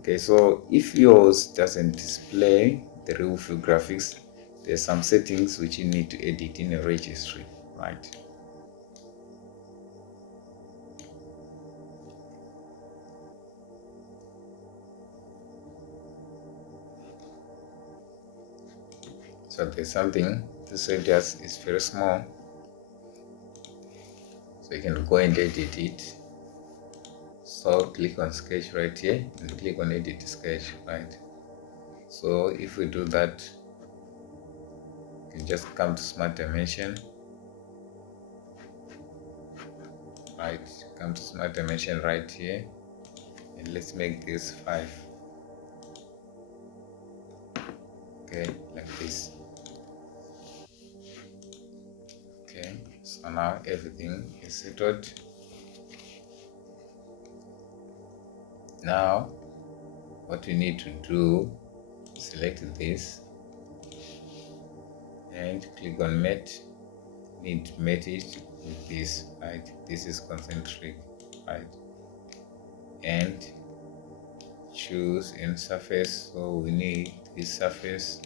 Okay, so if yours doesn't display the real view graphics, there's some settings which you need to edit in a registry, right? So there's something, this radius is very small, so you can go and edit it. So click on sketch right here and click on edit sketch, right? So if we do that, you can just come to smart dimension, right? Come to smart dimension right here, and let's make this 5. Okay, like this. Okay, so now everything is settled. Now what we need to do, select this and click on mate. Need to mate it with this, right? This is concentric, right? And choose in surface, so we need this surface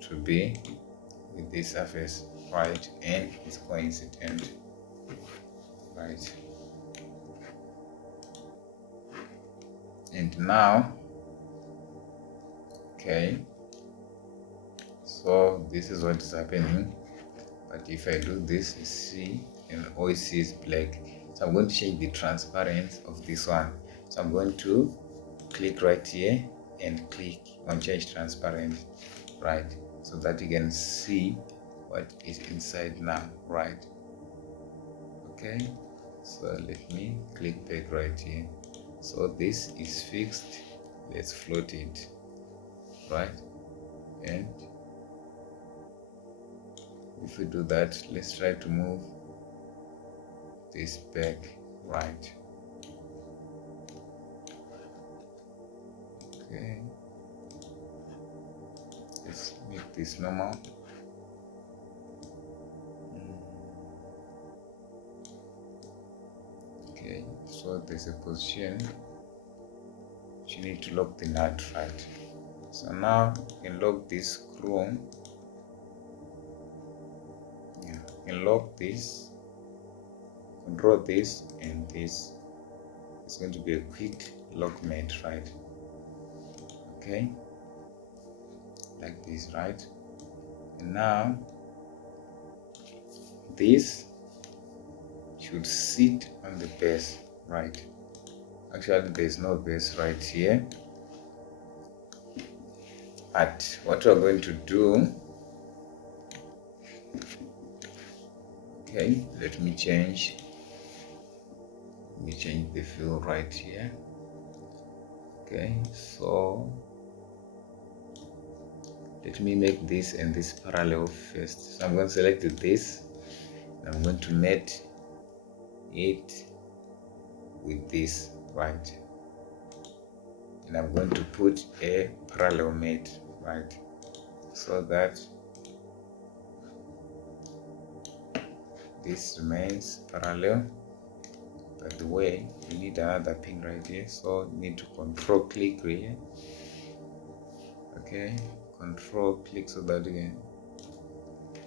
to be with this surface, right? And it's coincident, right? And now, okay, so this is what is happening. But if I do this, you see, and all you see is black. So I'm going to change the transparency of this one. So I'm going to click right here and click on change transparency, right? So that you can see what is inside now, right? Okay, so let me click back right here. So this is fixed. Let's float it, right? And if we do that, let's try to move this back, right? Okay, let's make this normal. Okay, so there's a position you need to lock the nut, right? So now you can lock this screw. Yeah, you can lock this, control this, and this. It's going to be a quick lock mate, right? Okay, like this, right? And now this should sit on the base, right? Actually, there's no base right here, but what we're going to do, okay, let me change the view right here. Okay, so let me make this and this parallel first. So I'm going to select this, and I'm going to mate it with this, right? And I'm going to put a parallel mate, right? So that this remains parallel. By the way, we need another pin right here, so need to control click here. Okay, control click so that you can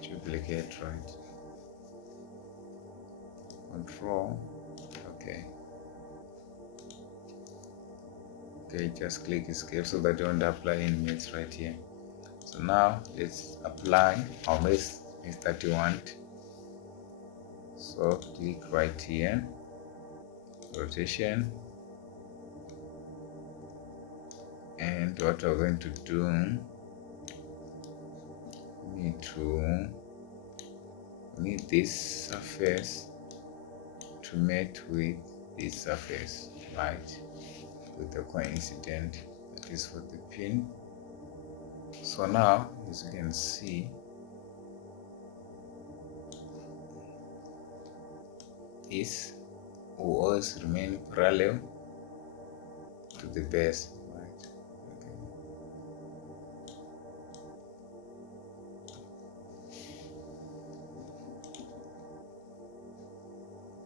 duplicate, right? Control, okay. Okay, just click escape so that you don't apply any mates right here. So now let's apply our mates that you want. So click right here rotation. And what we're going to do, we need this surface to mate with this surface, right, with the coincident, that is for the pin. So now, as you can see, this will always remain parallel to the base, right?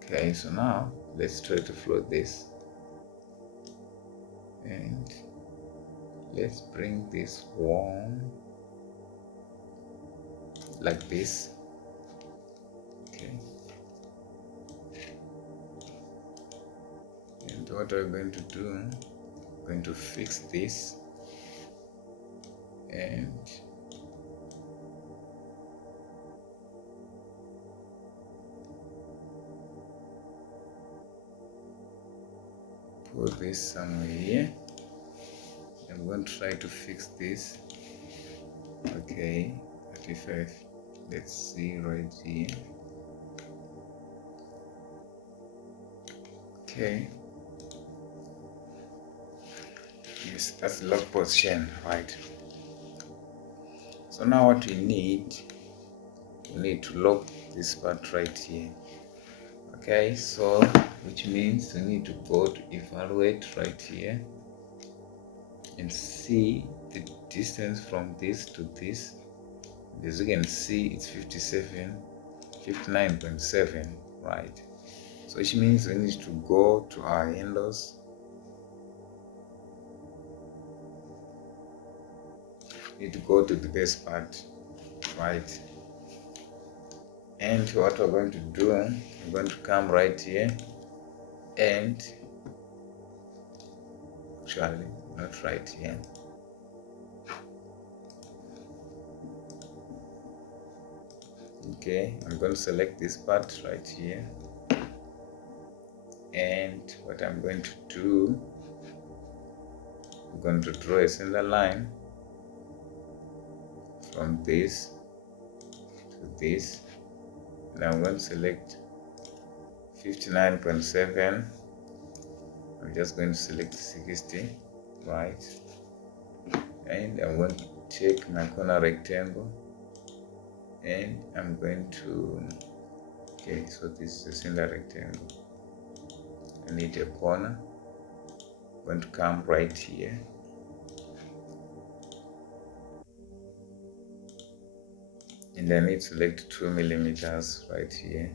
Okay, so now let's try to float this, and let's bring this one like this. Okay, and what we're going to do, we're going to fix this and put this somewhere here. I'm going to try to fix this. Okay, 35. Let's see right here. Okay. Yes, that's the lock position, right? So now what we need to lock this part right here. Okay, so which means we need to go to evaluate right here and see the distance from this to this. As you can see, it's 59.7, right? So which means we need to go to our handles. We need to go to the base part, right? And what we're going to do, we're going to come right here and actually not right here. Okay, I'm going to select this part right here, and what I'm going to do, I'm going to draw a center line from this to this, and I'm going to select 59.7. I'm just going to select 60, right? And I'm going to check my corner rectangle, and I'm going to, okay, so this is the center rectangle. I need a corner. I'm going to come right here. And I need to select 2 millimeters right here.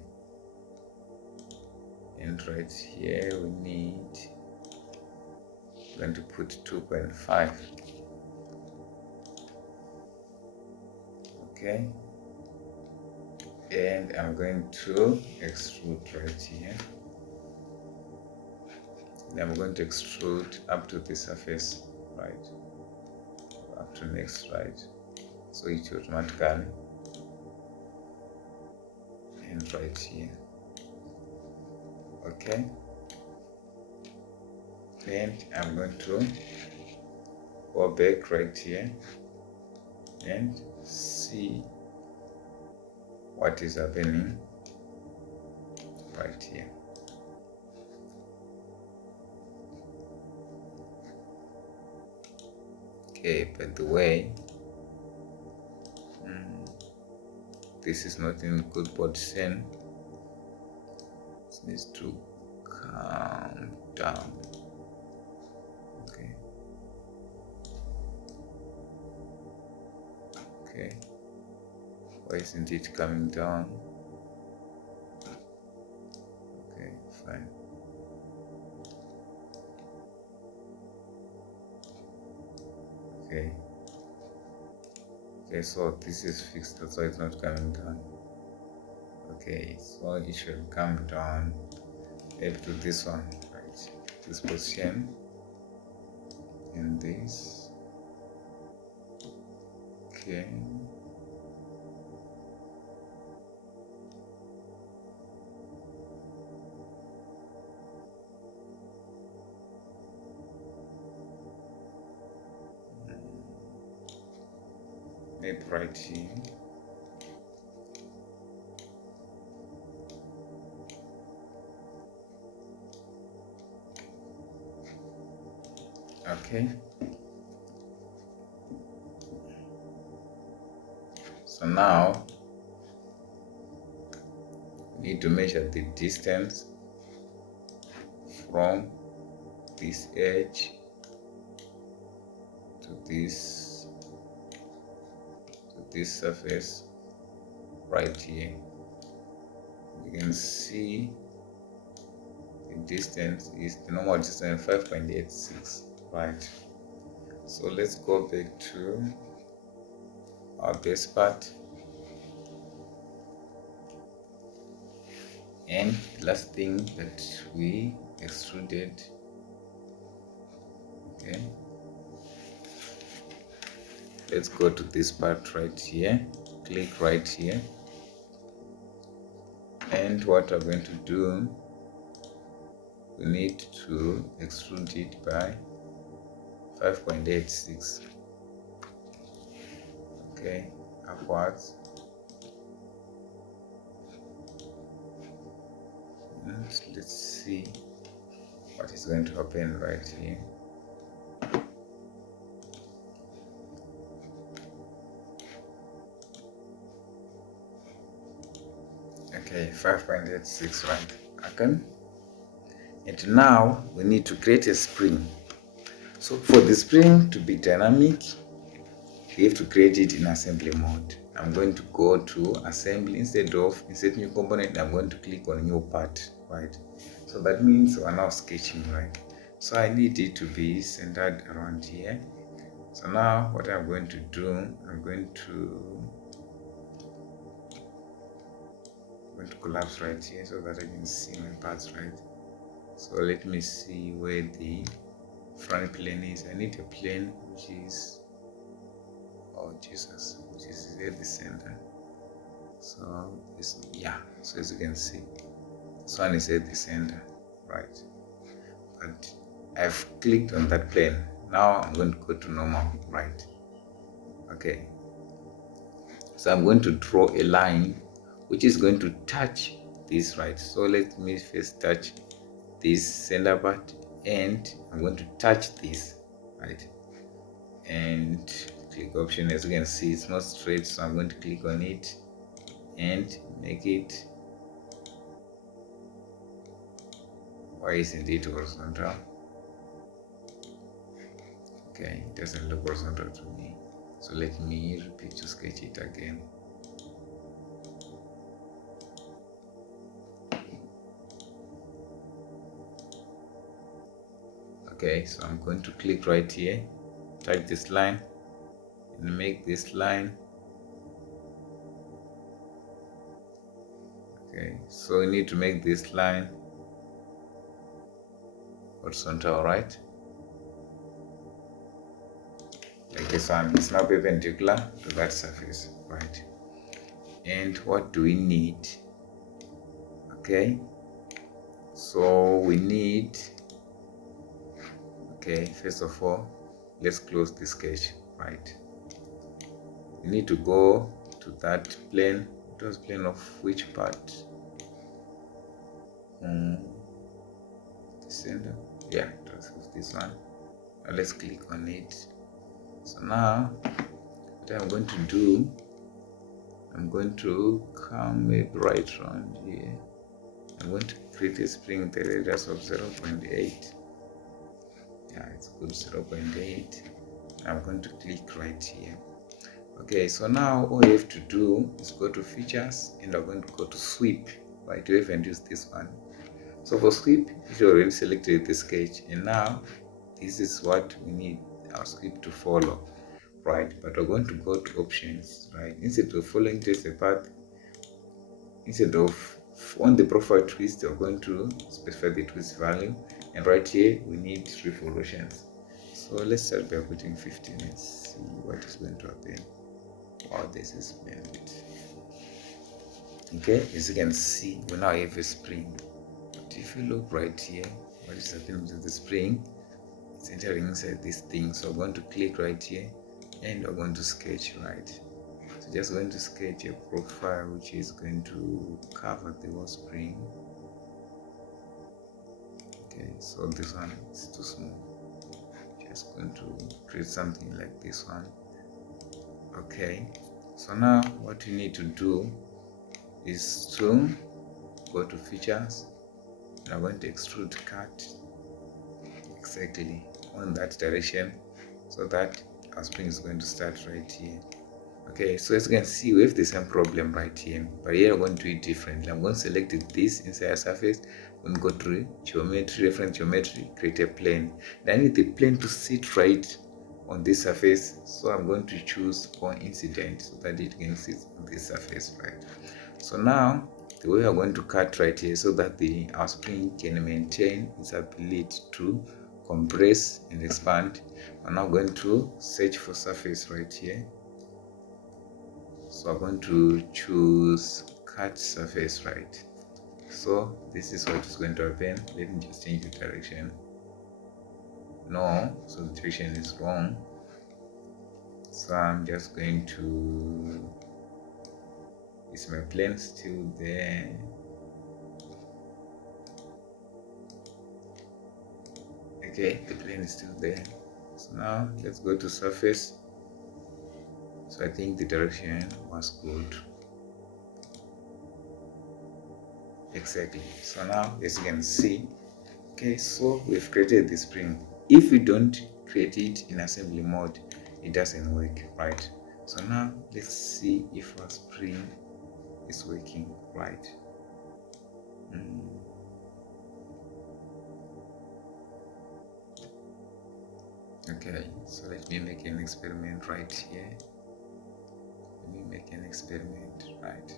And right here we need, I'm going to put 2.5. Okay. And I'm going to extrude right here. And I'm going to extrude up to the surface, right? Up to next, right? So it automatically, and right here. Okay. And I'm going to go back right here and see what is happening right here. Okay, by the way, this is not in good position. This needs to calm down. Okay. Okay. Why isn't it coming down? Okay, fine. Okay. Okay, so this is fixed, that's why it's not coming down. Okay, so it should come down up to this one, right? This position and this. Okay. maybe right here. Okay, so now we need to measure the distance from this edge to this surface right here. You can see the distance is the normal distance 5.86, right? So let's go back to our base part, and the last thing that we extruded. Okay, let's go to this part right here, click right here, and what I'm going to do, we need to extrude it by 5.86. okay, upwards, and let's see what is going to happen right here. Okay, 5.86, right? Okay, and now we need to create a spring. So for the spring to be dynamic, we have to create it in assembly mode. I'm going to go to assembly. Instead of insert new component, I'm going to click on new part, right? So that means we're now sketching, right? So I need it to be centered around here. So now what I'm going to do, I'm going to collapse right here so that I can see my parts, right? So let me see where the front plane is. I need a plane which is, oh Jesus, which is at the center. So this, yeah, so as you can see, this one is at the center, right? But I've clicked on that plane. Now I'm going to go to normal, right? Okay, so I'm going to draw a line which is going to touch this, right? So let me first touch this center part, and I'm going to touch this, right? And click option. As you can see, it's not straight, so I'm going to click on it and make it, why isn't it horizontal? Okay, it doesn't look horizontal to me, so let me repeat to sketch it again. Okay, so I'm going to click right here, touch this line, and make this line. Okay, so we need to make this line horizontal, right? Like this one, it's now perpendicular to that surface, right? And what do we need? Okay, so we need, okay, first of all, let's close this sketch, right? We need to go to that plane. It was plane of which part? The center. Yeah, it was this one. Now let's click on it. So now what I'm going to do, I'm going to come maybe right around here. I'm going to create a spring with a radius of 0.8. Yeah, it's good, 0.8. I'm going to click right here. Okay, so now all you have to do is go to features, and I'm going to go to sweep, right? We haven't used this one. So for sweep, it already selected the sketch, and now this is what we need our sweep to follow, right? But we're going to go to options, right? Instead of following just a path, instead of on the profile twist, we're going to specify the twist value, and right here we need revolutions. So let's start by putting 15 and see what is going to happen. Wow, this is splendid. Okay, as you can see, we now have a spring. But if you look right here, what is happening to the spring? It's entering inside this thing. So I'm going to click right here, and I'm going to sketch, right? just going to sketch a profile which is going to cover the whole spring. Okay, so this one is too small. Just going to create something like this one. Okay, so now what you need to do is to go to features. I'm going to extrude cut exactly on that direction, so that our spring is going to start right here. Okay, so as you can see, we have the same problem right here, but here I'm going to do it differently. I'm going to select this entire surface. I'm going to go to geometry, reference geometry, create a plane. Then I need the plane to sit right on this surface, so I'm going to choose Coincident so that it can sit on this surface, right? So now the way we're going to cut right here, so that our spring can maintain its ability to compress and expand. I'm now going to search for surface right here. So I'm going to choose cut surface, right? So this is what is going to happen. Let me just change the direction. No, so the direction is wrong. So I'm just going to, is my plane still there? Okay, the plane is still there. So now let's go to surface. So I think the direction was good. Exactly. So now as you can see, okay, so we've created the spring. If we don't create it in assembly mode, it doesn't work, right? So now let's see if our spring is working right. Okay, so let me make an experiment right here. Let me make an experiment, right?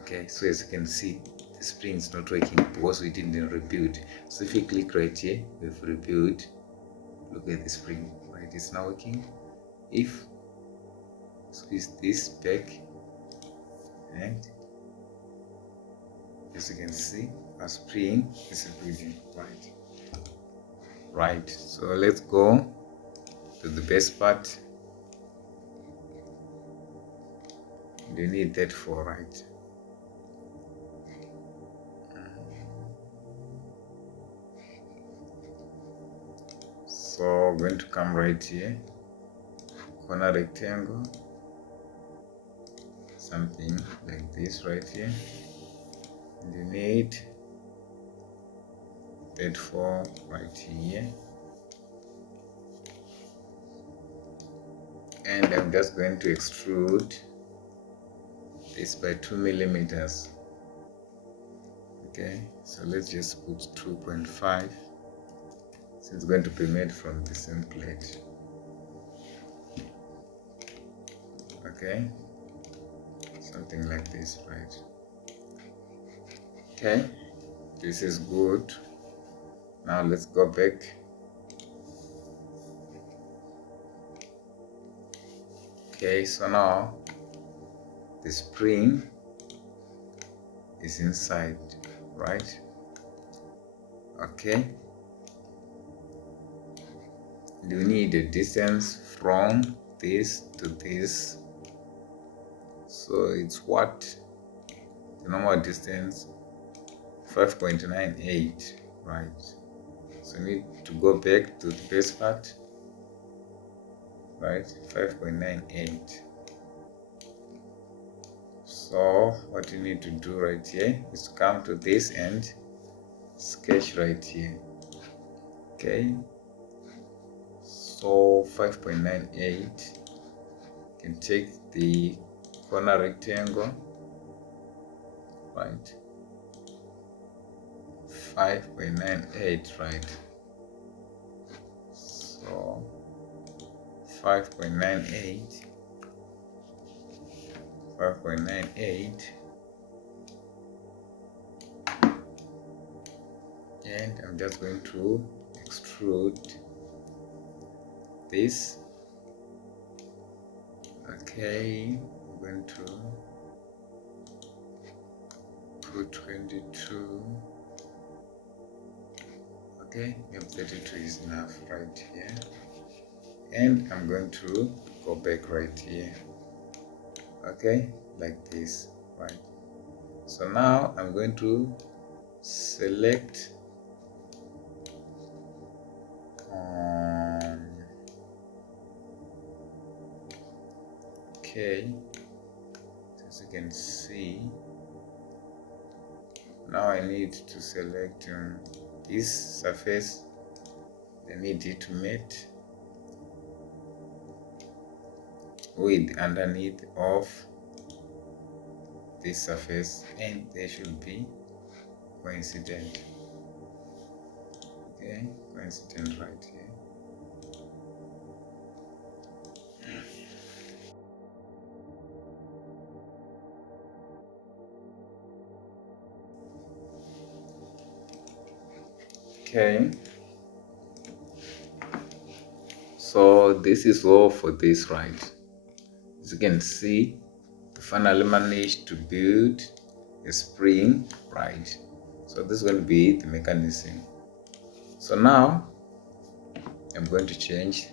Okay, so as you can see, the spring is not working because we didn't rebuild. So if you click right here, we've rebuilt. Look at the spring, right? It's now working. If squeeze this back, and as you can see, our spring is rebuilding, right? Right, so let's go to the best part. You need that for, right? So we're going to come right here, corner rectangle, something like this right here. And you need that for right here. And I'm just going to extrude this by 2 millimeters. Okay, so let's just put 2.5. So it's going to be made from the same plate. Okay, something like this, right? Okay, this is good. Now let's go back. Okay, so now the spring is inside, right? Okay, you need a distance from this to this. So it's what? The normal distance 5.98, right? So we need to go back to the base part, right? 5.98. So what you need to do right here is to come to this and sketch right here. Okay, so 5.98, you can take the corner rectangle, right? 5.98, right? So 5.98, 5.98, and I'm just going to extrude this. Okay, I'm going to put 22. Okay, maybe 32 is enough right here. And I'm going to go back right here. okay, like this, right? So now I'm going to select okay, as you can see, now I need to select this surface. I need it to meet with underneath of this surface, and they should be coincident. Okay, coincident right here. Okay, so this is all for this, right? As you can see, we finally managed to build a spring, right? So this is going to be the mechanism. So now I'm going to change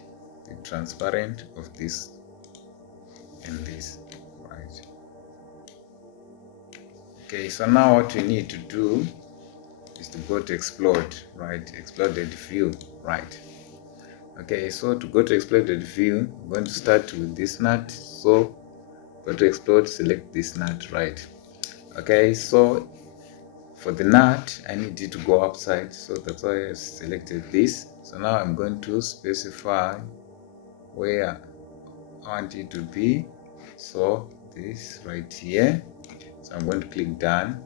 the transparent of this and this, right? Okay, so now what we need to do is to go to explode, right? Exploded view, right? Okay, so to go to exploded view, I'm going to start with this nut. So go to explode, select this nut, right? Okay, so for the nut, I need it to go upside, so that's why I selected this. So now I'm going to specify where I want it to be. So this right here. So I'm going to click done,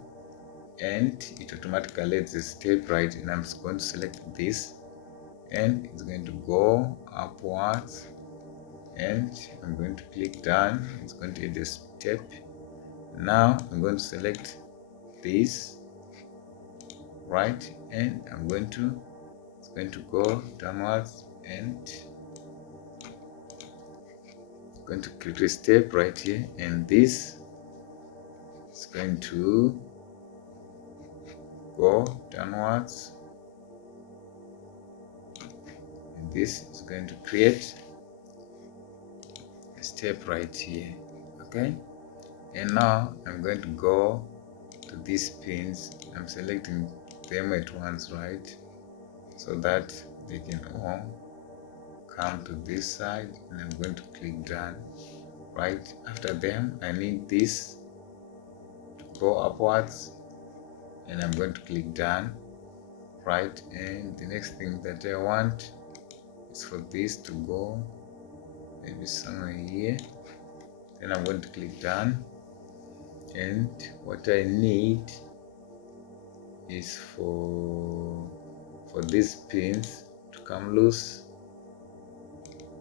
and it automatically adds a step, right? And I'm just going to select this, and it's going to go upwards, and I'm going to click done. It's going to add a step. Now I'm going to select this, right? And it's going to go downwards, and it's going to create a step right here, and this is going to go downwards, and this is going to create a step right here. Okay, and now I'm going to go to these pins. I'm selecting them at once, right, so that they can all come to this side, and I'm going to click done, right? After them, I need this to go upwards, and I'm going to click done, right? And the next thing that I want is for this to go maybe somewhere here. Then I'm going to click done, and what I need is for these pins to come loose.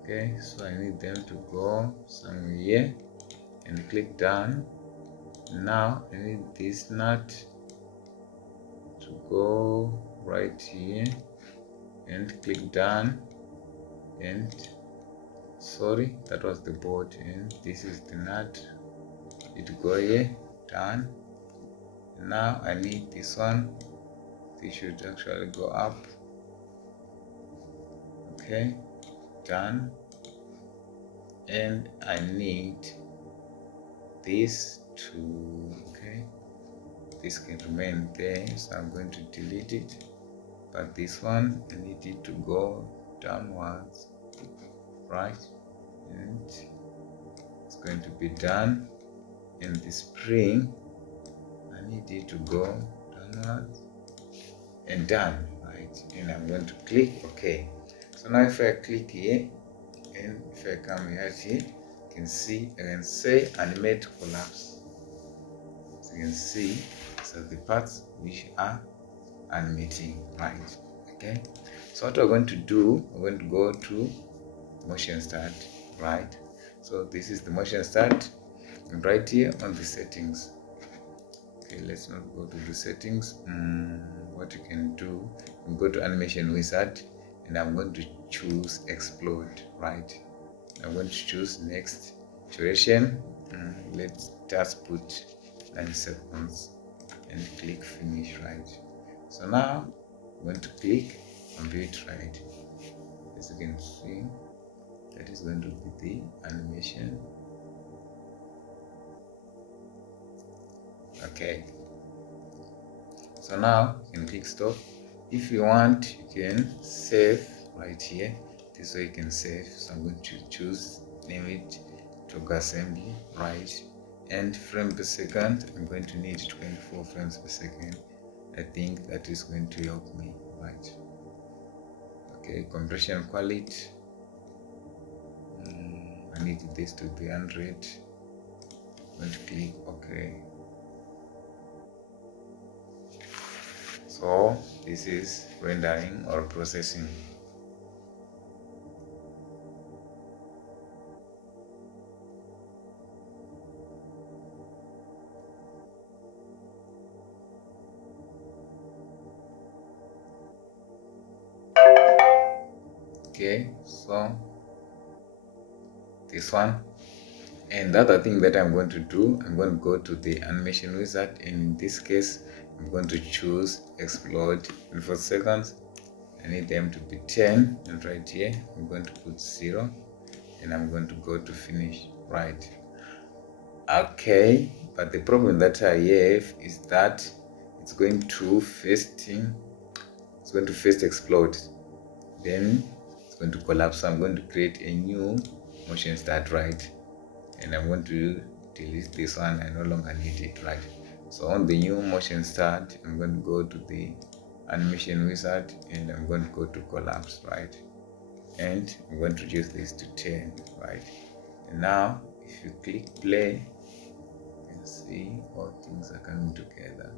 Okay, so I need them to go somewhere here, and click done. Now I need this nut to go right here, and click done. And sorry, that was the bolt, and this is the nut. It go here, done. Now I need this one. This should actually go up. Okay, done. And I need this to, okay, this can remain there, so I'm going to delete it. But this one, I need it to go downwards, right? And it's going to be done. And the spring, I need it to go downwards and done, right? And I'm going to click OK. So now if I click here, and if I come here, you can see, I can say animate collapse. So you can see, so the parts which are animating, right? Okay, so what we're going to do, we're going to go to motion start, right? So this is the motion start, and right here on the settings. Okay, let's not go to the settings. What you can do, you go to animation wizard, and I'm going to choose explode, right? I'm going to choose next duration. Let's just put 9 seconds and click finish, right? So now I'm going to click on it, right? As you can see, that is going to be the animation. Okay, so now you can click stop. If you want, you can save right here. This way you can save. So I'm going to choose, name it Toggle Assembly, right? And frame per second, I'm going to need 24 frames per second. I think that is going to help me, right? Okay, compression quality. I need this to be 100. I'm going to click OK. So this is rendering or processing. Okay, so this one. And the other thing that I'm going to do, I'm going to go to the animation wizard, and in this case I'm going to choose explode. And for seconds I need them to be 10, and right here I'm going to put 0, and I'm going to go to finish, right? Okay, but the problem that I have is that it's going to first explode, then it's going to collapse. So I'm going to create a new motion start, right? And I'm going to delete this one. I no longer need it, right? So on the new motion start, I'm going to go to the animation wizard, and I'm going to go to collapse, right? And I'm going to reduce this to 10, right? And now if you click play, you can see all things are coming together.